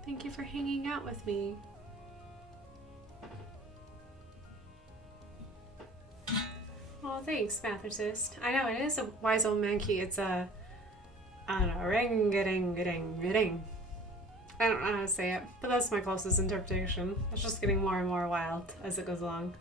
Thank you for hanging out with me. Well, thanks, Mathercist. I know, it is a wise old man key. It's a, I don't know, ring-a-ding-a-ding-a-ding. I don't know how to say it, but that's my closest interpretation. It's just getting more and more wild as it goes along.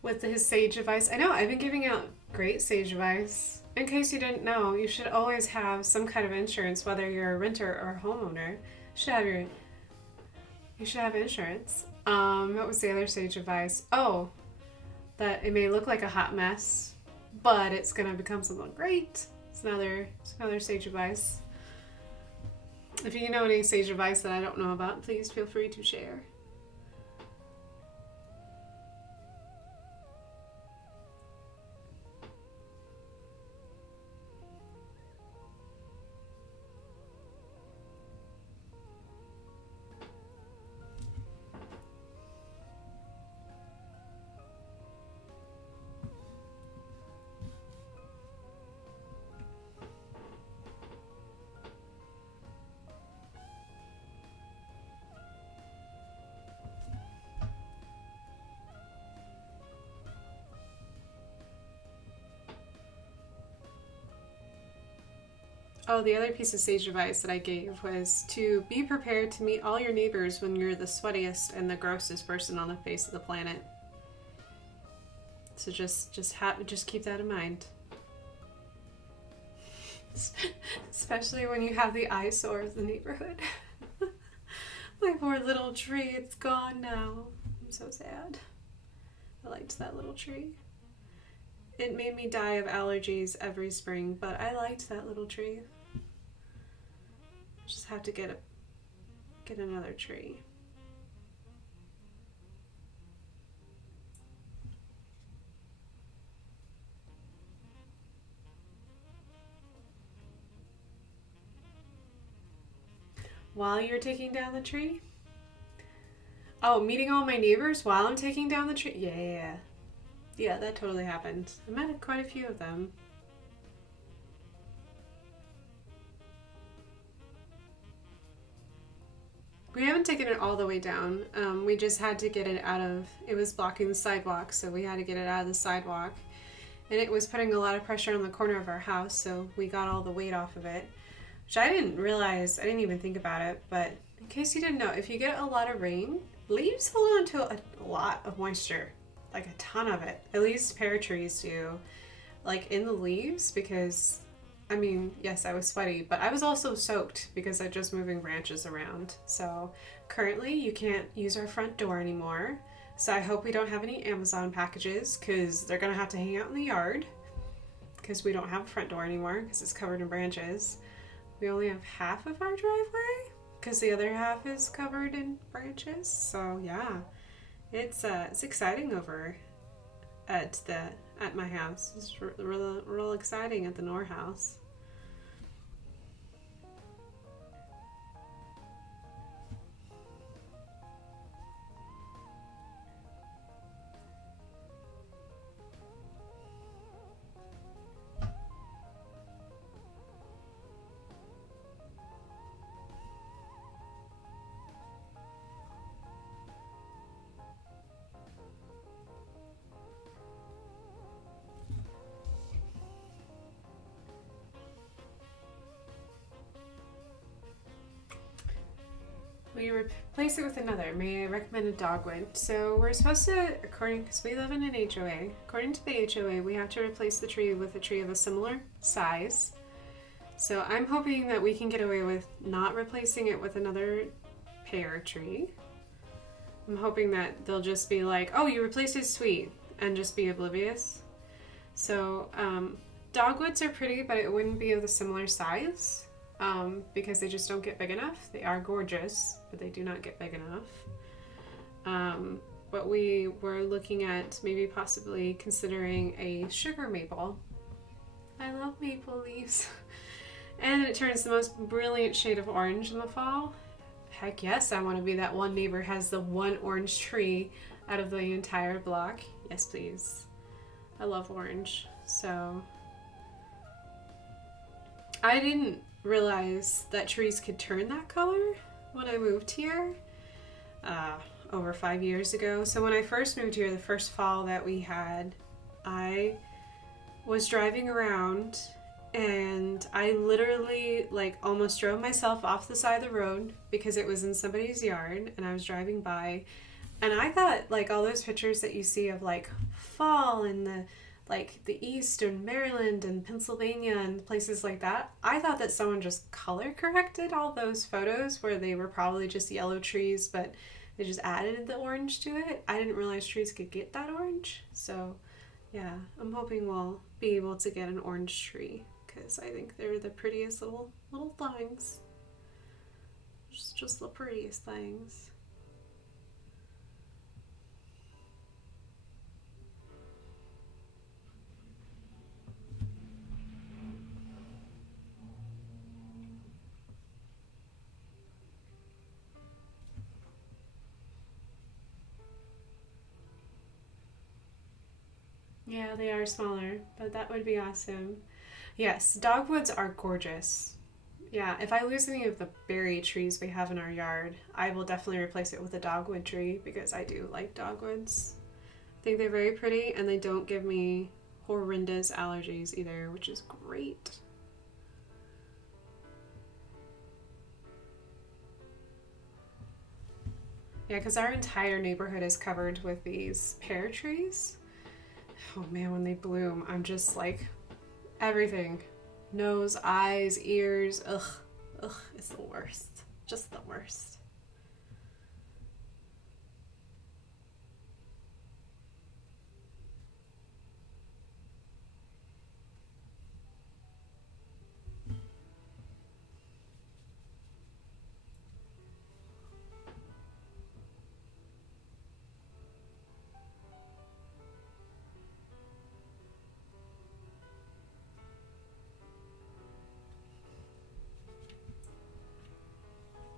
With his sage advice. I know, I've been giving out great sage advice. In case you didn't know, you should always have some kind of insurance, whether you're a renter or a homeowner. You should have insurance. What was the other sage advice? Oh, that it may look like a hot mess, but it's gonna become something great. It's another sage advice. If you know any sage advice that I don't know about, please feel free to share. Oh, the other piece of sage advice that I gave was to be prepared to meet all your neighbors when you're the sweatiest and the grossest person on the face of the planet. So just keep that in mind. Especially when you have the eyesore of the neighborhood. My poor little tree, it's gone now. I'm so sad. I liked that little tree. It made me die of allergies every spring, but I liked that little tree. Just have to get another tree. While you're taking down the tree? Oh, meeting all my neighbors while I'm taking down the tree? Yeah, that totally happened. I met quite a few of them. We haven't taken it all the way down. We just had to get it out of, it was blocking the sidewalk, so we had to get it out of the sidewalk. And it was putting a lot of pressure on the corner of our house, so we got all the weight off of it. Which I didn't realize, I didn't even think about it, but in case you didn't know, if you get a lot of rain, leaves hold on to a lot of moisture. Like a ton of it. At least pear trees do. Like in the leaves, because I mean, yes, I was sweaty, but I was also soaked because I'm just moving branches around. So currently you can't use our front door anymore. So I hope we don't have any Amazon packages because they're going to have to hang out in the yard because we don't have a front door anymore because it's covered in branches. We only have half of our driveway because the other half is covered in branches. So yeah, it's exciting over at the at my house. It's real exciting at the Knorr house. We replace it with another. May I recommend a dogwood? So we're supposed to, because we live in an HOA, according to the HOA, we have to replace the tree with a tree of a similar size. So I'm hoping that we can get away with not replacing it with another pear tree. I'm hoping that they'll just be like, oh, you replaced it, sweet, and just be oblivious. So dogwoods are pretty, but it wouldn't be of the similar size. Because they just don't get big enough. They are gorgeous, but they do not get big enough. But we were looking at maybe possibly considering a sugar maple. I love maple leaves. And it turns the most brilliant shade of orange in the fall. Heck yes, I want to be that one neighbor has the one orange tree out of the entire block. Yes, please. I love orange. So I didn't realize that trees could turn that color when I moved here over 5 years ago. So when I first moved here, the first fall that we had, I was driving around and I literally like almost drove myself off the side of the road because it was in somebody's yard and I was driving by, and I thought like all those pictures that you see of like fall in the East and Maryland and Pennsylvania and places like that, I thought that someone just color corrected all those photos where they were probably just yellow trees, but they just added the orange to it. I didn't realize trees could get that orange. So yeah, I'm hoping we'll be able to get an orange tree because I think they're the prettiest little things. Just the prettiest things. Yeah, they are smaller, but that would be awesome. Yes, dogwoods are gorgeous. Yeah, if I lose any of the berry trees we have in our yard, I will definitely replace it with a dogwood tree because I do like dogwoods. I think they're very pretty and they don't give me horrendous allergies either, which is great. Yeah, because our entire neighborhood is covered with these pear trees. Oh man, when they bloom, I'm just like everything. Nose, eyes, ears, ugh, it's the worst. Just the worst.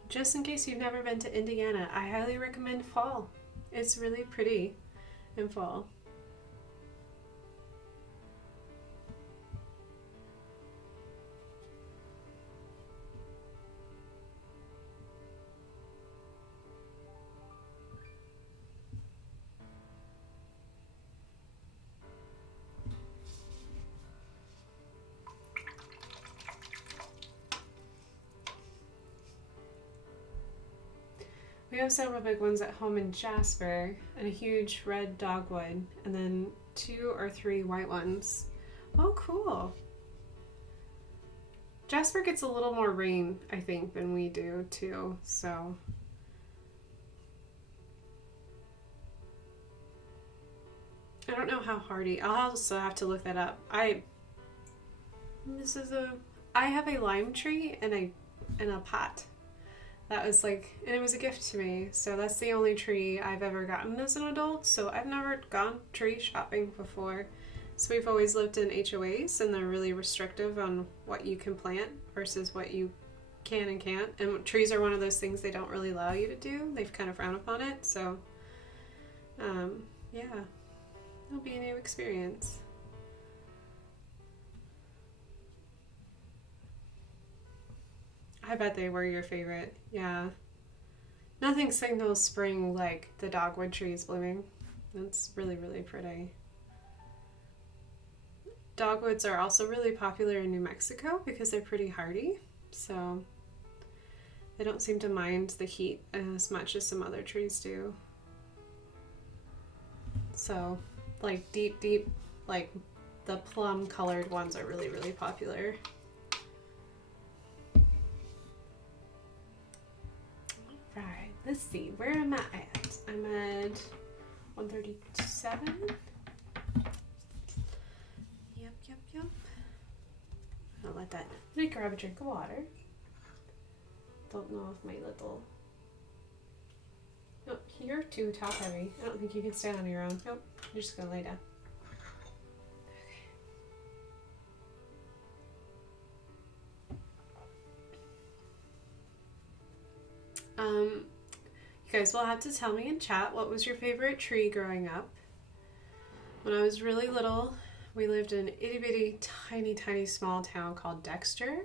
Just in case you've never been to Indiana, I highly recommend fall. It's really pretty in fall. We have several big ones at home in Jasper, and a huge red dogwood, and then 2 or 3 white ones. Oh, cool. Jasper gets a little more rain, I think, than we do, too, so. I don't know how hardy. I'll also have to look that up. I have a lime tree in a pot. That was like, and it was a gift to me. So that's the only tree I've ever gotten as an adult. So I've never gone tree shopping before. So we've always lived in HOAs, and they're really restrictive on what you can plant versus what you can and can't. And trees are one of those things they don't really allow you to do. They've kind of frowned upon it. So, yeah, it'll be a new experience. I bet they were your favorite. Yeah. Nothing signals spring like the dogwood trees blooming. It's really, really pretty. Dogwoods are also really popular in New Mexico because they're pretty hardy. So they don't seem to mind the heat as much as some other trees do. So like deep, like the plum colored ones are really, really popular. Right, let's see, where am I at? I'm at 137. Yep. I'll let that. Let me grab a drink of water. Don't know if my little. No, you're too top heavy. I don't think you can stand on your own. Nope, you're just gonna lay down. You guys will have to tell me in chat what was your favorite tree growing up. When I was really little, we lived in an itty bitty tiny small town called Dexter,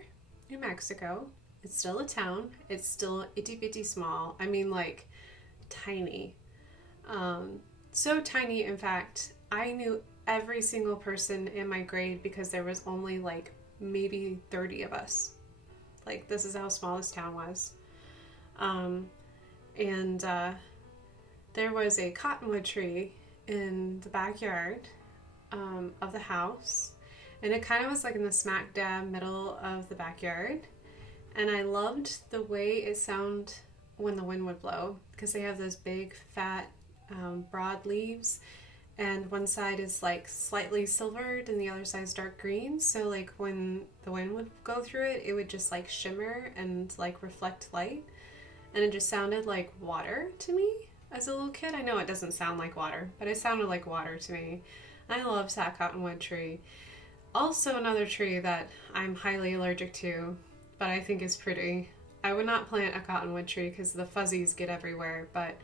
New Mexico. It's still a town. It's still itty bitty small. I mean, like tiny. So tiny, in fact, I knew every single person in my grade because there was only like maybe 30 of us. Like, this is how small this town was. There was a cottonwood tree in the backyard of the house, and it kind of was like in the smack dab middle of the backyard, and I loved the way it sounded when the wind would blow, because they have those big fat broad leaves, and one side is like slightly silvered and the other side is dark green, so like when the wind would go through it, it would just like shimmer and like reflect light, and it just sounded like water to me as a little kid. I know it doesn't sound like water, but it sounded like water to me. I loved that cottonwood tree. Also, another tree that I'm highly allergic to, but I think is pretty. I would not plant a cottonwood tree because the fuzzies get everywhere, but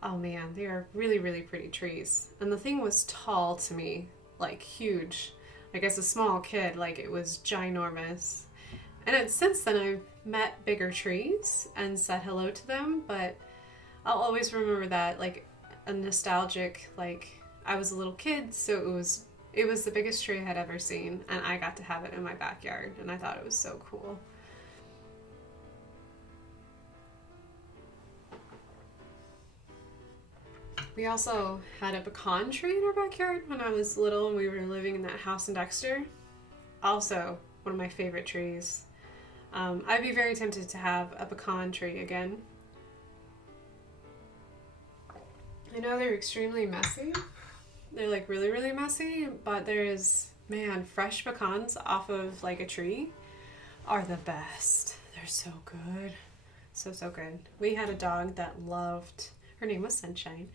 oh man, they are really, really pretty trees. And the thing was tall to me, like huge. Like as a small kid, like it was ginormous. And since then I've met bigger trees and said hello to them, but I'll always remember that, like a nostalgic, like I was a little kid, so it was the biggest tree I had ever seen, and I got to have it in my backyard, and I thought it was so cool. We also had a pecan tree in our backyard when I was little and we were living in that house in Dexter. Also one of my favorite trees. I'd be very tempted to have a pecan tree again. I know they're extremely messy. They're like really, really messy, but there is, man, fresh pecans off of like a tree are the best. They're so good. So good. We had a dog that loved, her name was Sunshine.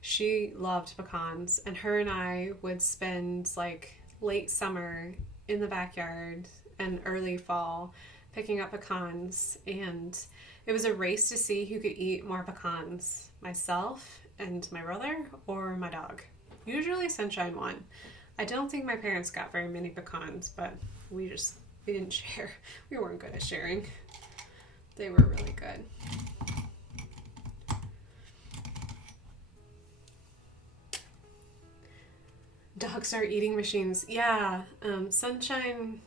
She loved pecans, and her and I would spend like late summer in the backyard and early fall picking up pecans, and it was a race to see who could eat more pecans, myself and my brother or my dog. Usually Sunshine won. I don't think my parents got very many pecans, but we didn't share. We weren't good at sharing. They were really good. Dogs are eating machines. Yeah, Sunshine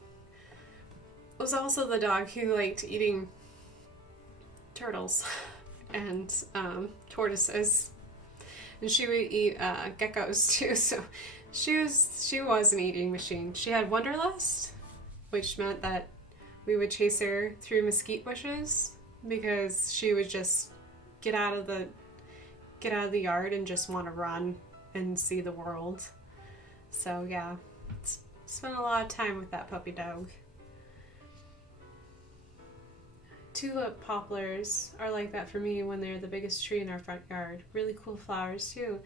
was also the dog who liked eating turtles and tortoises, and she would eat geckos too. So she was an eating machine. She had wanderlust, which meant that we would chase her through mesquite bushes because she would just get out of the yard and just want to run and see the world. So yeah, spent a lot of time with that puppy dog. Tulip poplars are like that for me when they're the biggest tree in our front yard. Really cool flowers too.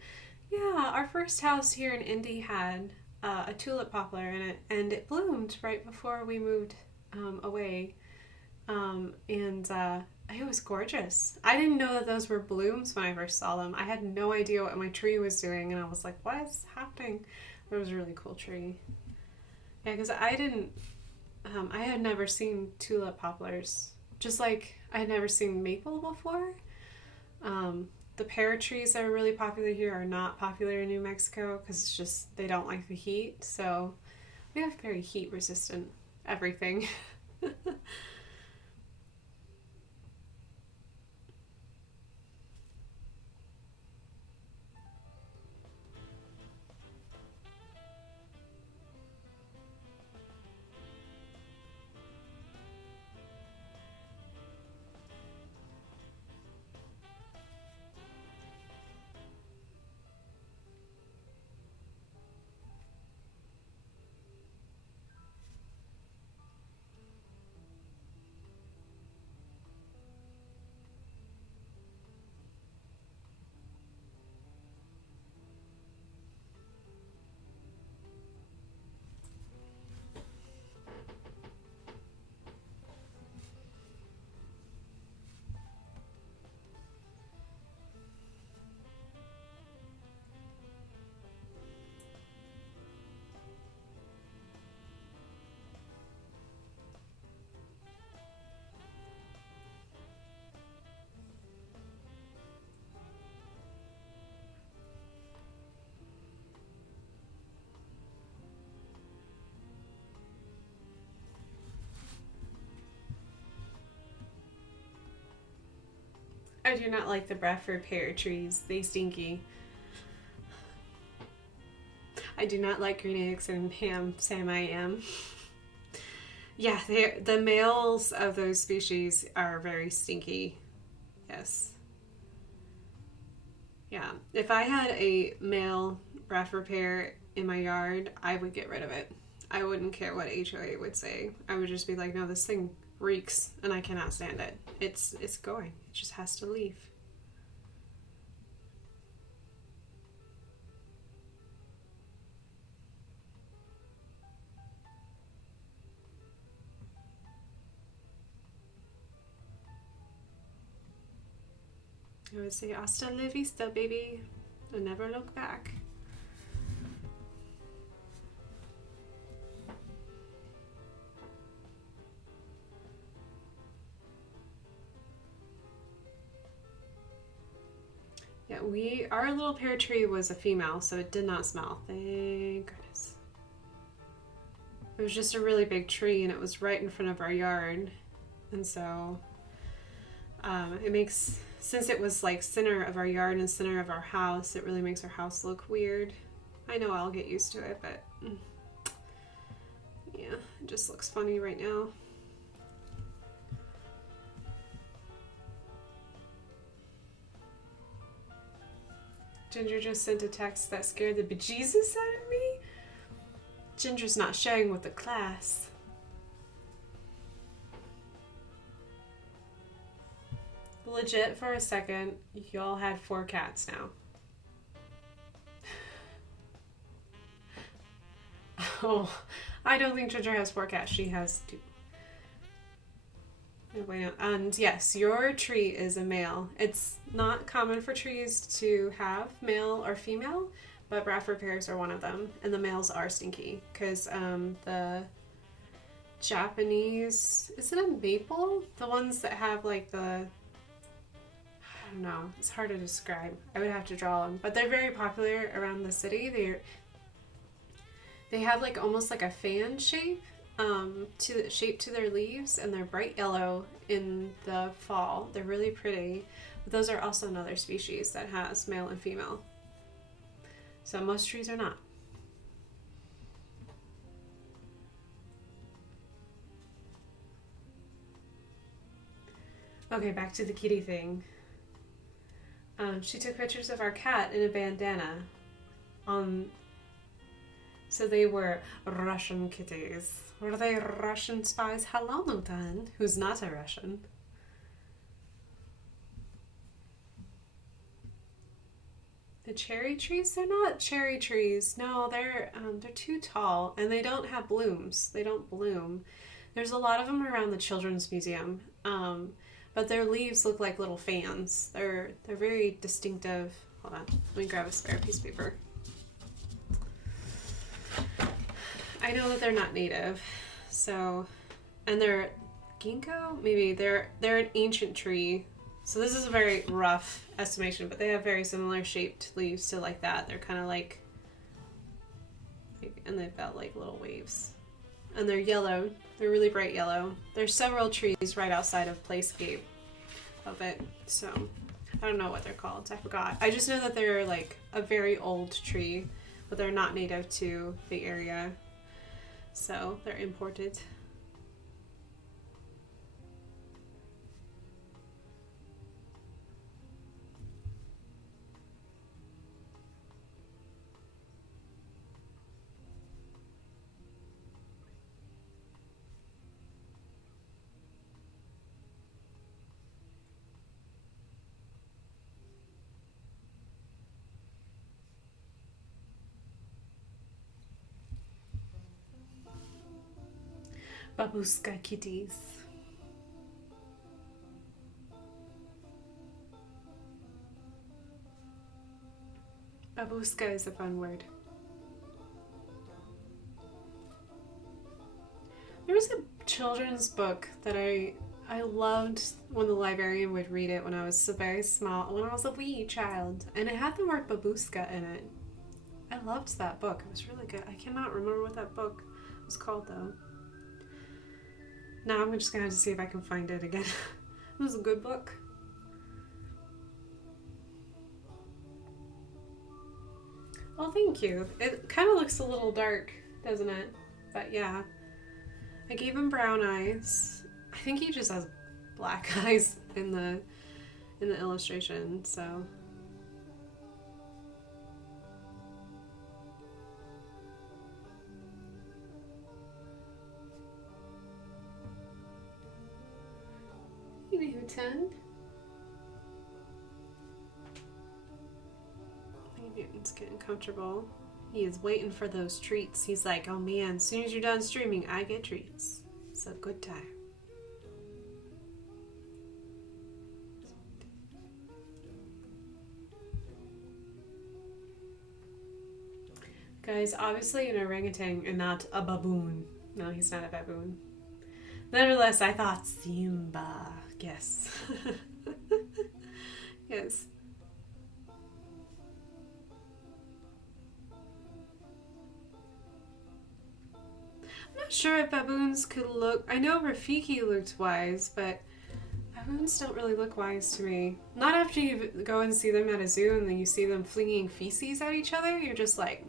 Yeah, our first house here in Indy had a tulip poplar in it, and it bloomed right before we moved away. And it was gorgeous. I didn't know that those were blooms when I first saw them. I had no idea what my tree was doing, and I was like, what is happening? It was a really cool tree. Yeah, because I had never seen tulip poplars. Just like I had never seen maple before. The pear trees that are really popular here are not popular in New Mexico because it's just, they don't like the heat. So we have very heat resistant everything. I do not like the Bradford pear trees. They stinky. I do not like green eggs and ham, Sam I am. Yeah, the males of those species are very stinky. Yes. Yeah. If I had a male Bradford pear in my yard, I would get rid of it. I wouldn't care what HOA would say. I would just be like, no, this thing reeks and I cannot stand it. It's going. It just has to leave. I would say hasta la vista, baby, and never look back. Yeah, our little pear tree was a female, so it did not smell. Thank goodness. It was just a really big tree, and it was right in front of our yard, and so it makes, since it was like center of our yard and center of our house, it really makes our house look weird. I know I'll get used to it, but yeah, it just looks funny right now. Ginger just sent a text that scared the bejesus out of me. Ginger's not sharing with the class. Legit, for a second, y'all had 4 cats now. Oh, I don't think Ginger has 4 cats. She has 2. And yes, your tree is a male. It's not common for trees to have male or female, but Bradford pears are one of them, and the males are stinky because the Japanese, is it a maple? The ones that have like the, I don't know, it's hard to describe. I would have to draw them, but they're very popular around the city. They have like almost like a fan shape. To their leaves, and they're bright yellow in the fall. They're really pretty. But those are also another species that has male and female. So most trees are not. Okay, back to the kitty thing. She took pictures of our cat in a bandana. So they were Russian kitties. Were they Russian spies? Hello, Nutan, who's not a Russian. The cherry trees? They're not cherry trees. No, they're too tall and they don't have blooms. They don't bloom. There's a lot of them around the Children's Museum, but their leaves look like little fans. They're very distinctive. Hold on, let me grab a spare piece of paper. I know that they're not native, so, and they're ginkgo. Maybe they're an ancient tree. So this is a very rough estimation, but they have very similar shaped leaves to like that. They're kind of like, and they've got like little waves. And they're yellow. They're really bright yellow. There's several trees right outside of Playscape of it. So I don't know what they're called. I forgot. I just know that they're like a very old tree, but they're not native to the area. So they're imported. Babushka kitties. Babushka is a fun word. There was a children's book that I loved when the librarian would read it when I was very small, when I was a wee child, and it had the word babushka in it. I loved that book. It was really good. I cannot remember what that book was called though. Now I'm just gonna have to see if I can find it again. It was a good book. Well, thank you. It kind of looks a little dark, doesn't it? But yeah. I gave him brown eyes. I think he just has black eyes in the illustration, so. Newton. Newton's getting comfortable. He is waiting for those treats. He's like, oh man, as soon as you're done streaming, I get treats. It's a good time. Guys, obviously an orangutan and not a baboon. No, he's not a baboon. Nevertheless, I thought Simba. Yes. Yes. I'm not sure if baboons could look... I know Rafiki looked wise, but baboons don't really look wise to me. Not after you go and see them at a zoo and then you see them flinging feces at each other. You're just like,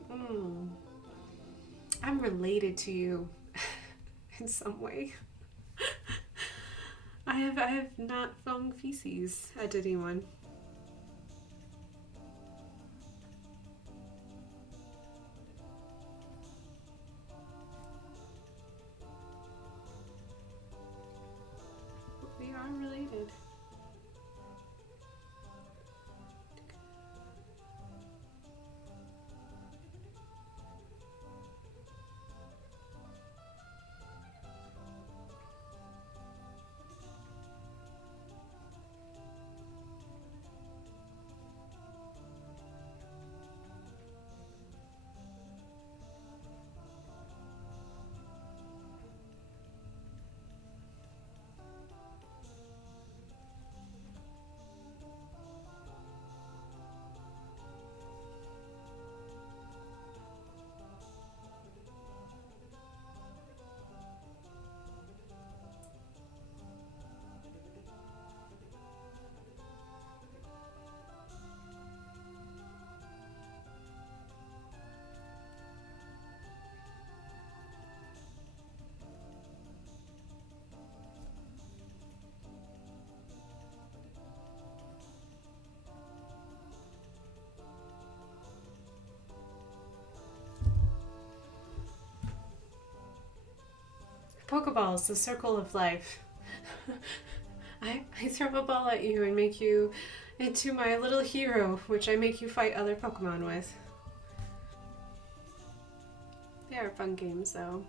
I'm related to you in some way. I have not flung feces at anyone. We are related. Pokeballs, the circle of life. I throw a ball at you and make you into my little hero, which I make you fight other Pokemon with. They are fun games though.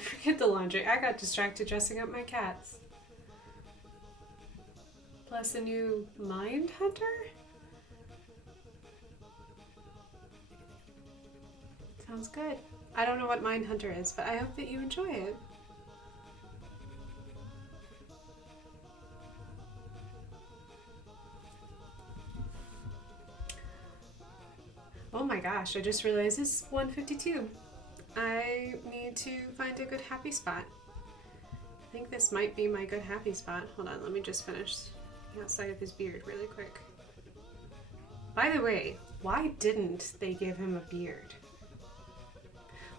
Forget the laundry. I got distracted dressing up my cats. Plus a new Mind Hunter? Sounds good. I don't know what Mind Hunter is, but I hope that you enjoy it. Oh my gosh, I just realized it's 1:52. I need to find a good happy spot. I think this might be my good happy spot. Hold on, let me just finish the outside of his beard really quick. By the way, why didn't they give him a beard?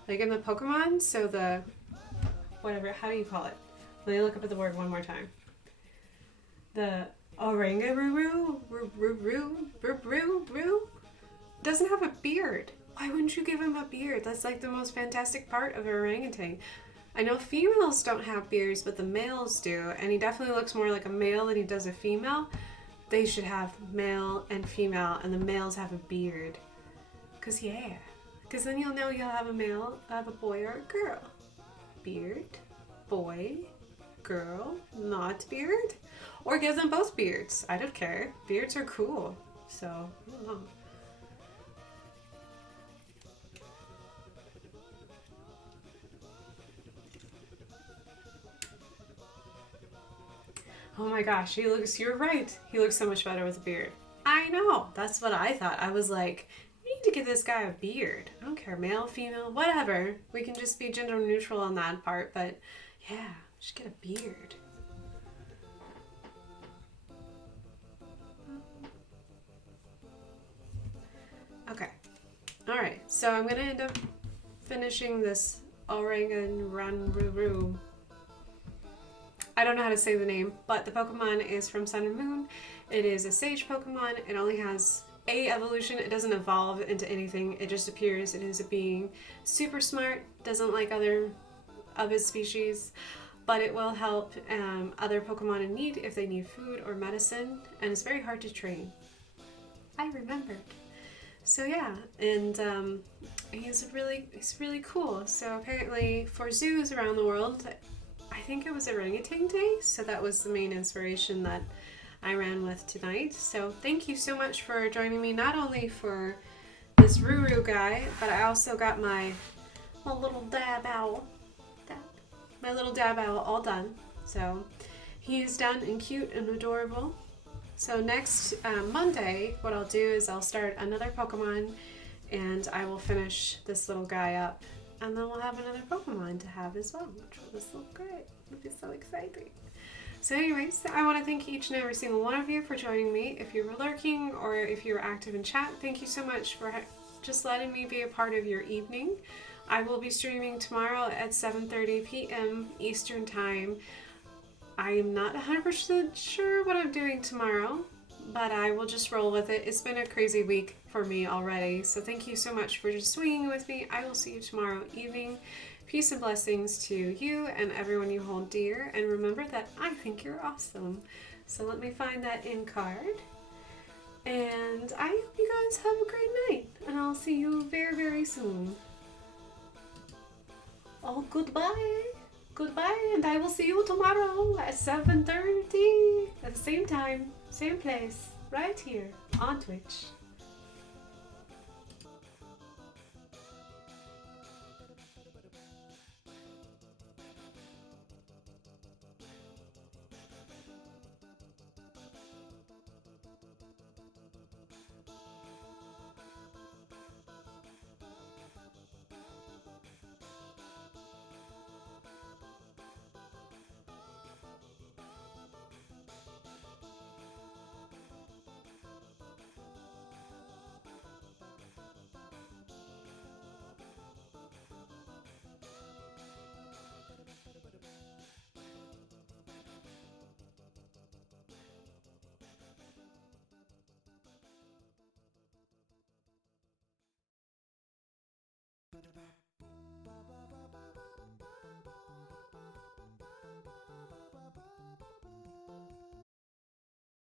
Like in the Pokemon, so the, whatever, how do you call it? Let me look up at the word one more time. The Oranguru doesn't have a beard. Why wouldn't you give him a beard? That's like the most fantastic part of an orangutan. I know females don't have beards, but the males do, and he definitely looks more like a male than he does a female. They should have male and female, and the males have a beard. Cause yeah, cause then you'll know you'll have a boy or a girl. Beard, boy, girl, not beard, or give them both beards. I don't care. Beards are cool. So I don't know. Oh my gosh, you're right. He looks so much better with a beard. I know, that's what I thought. I was like, we need to give this guy a beard. I don't care, male, female, whatever. We can just be gender neutral on that part, but yeah, just get a beard. Okay, all right, so I'm gonna end up finishing this Oranguru. I don't know how to say the name, but the Pokemon is from Sun and Moon. It is a Sage Pokemon. It only has a evolution. It doesn't evolve into anything. It just appears. It is a being super smart, doesn't like other of its species, but it will help other Pokemon in need if they need food or medicine, and it's very hard to train. I remembered. So yeah, and he's really cool. So apparently for zoos around the world, I think it was Orangutan Day, so that was the main inspiration that I ran with tonight. So thank you so much for joining me, not only for this Ruru guy, but I also got my little dab owl all done. So he's done and cute and adorable. So next Monday, what I'll do is I'll start another Pokemon, and I will finish this little guy up. And then we'll have another Pokemon to have as well, which will just look great. It'll be so exciting. So anyways, I want to thank each and every single one of you for joining me. If you were lurking or if you were active in chat, thank you so much for just letting me be a part of your evening. I will be streaming tomorrow at 7:30 p.m. Eastern Time. I am not 100% sure what I'm doing tomorrow, but I will just roll with it. It's been a crazy week for me already, so thank you so much for just swinging with me. I will see you tomorrow evening. Peace and blessings to you and everyone you hold dear, and remember that I think you're awesome. So let me find that in card, and I hope you guys have a great night, and I'll see you very, very soon. Oh, goodbye, and I will see you tomorrow at 7:30 at the same time, same place, right here on Twitch. ba-da-ba.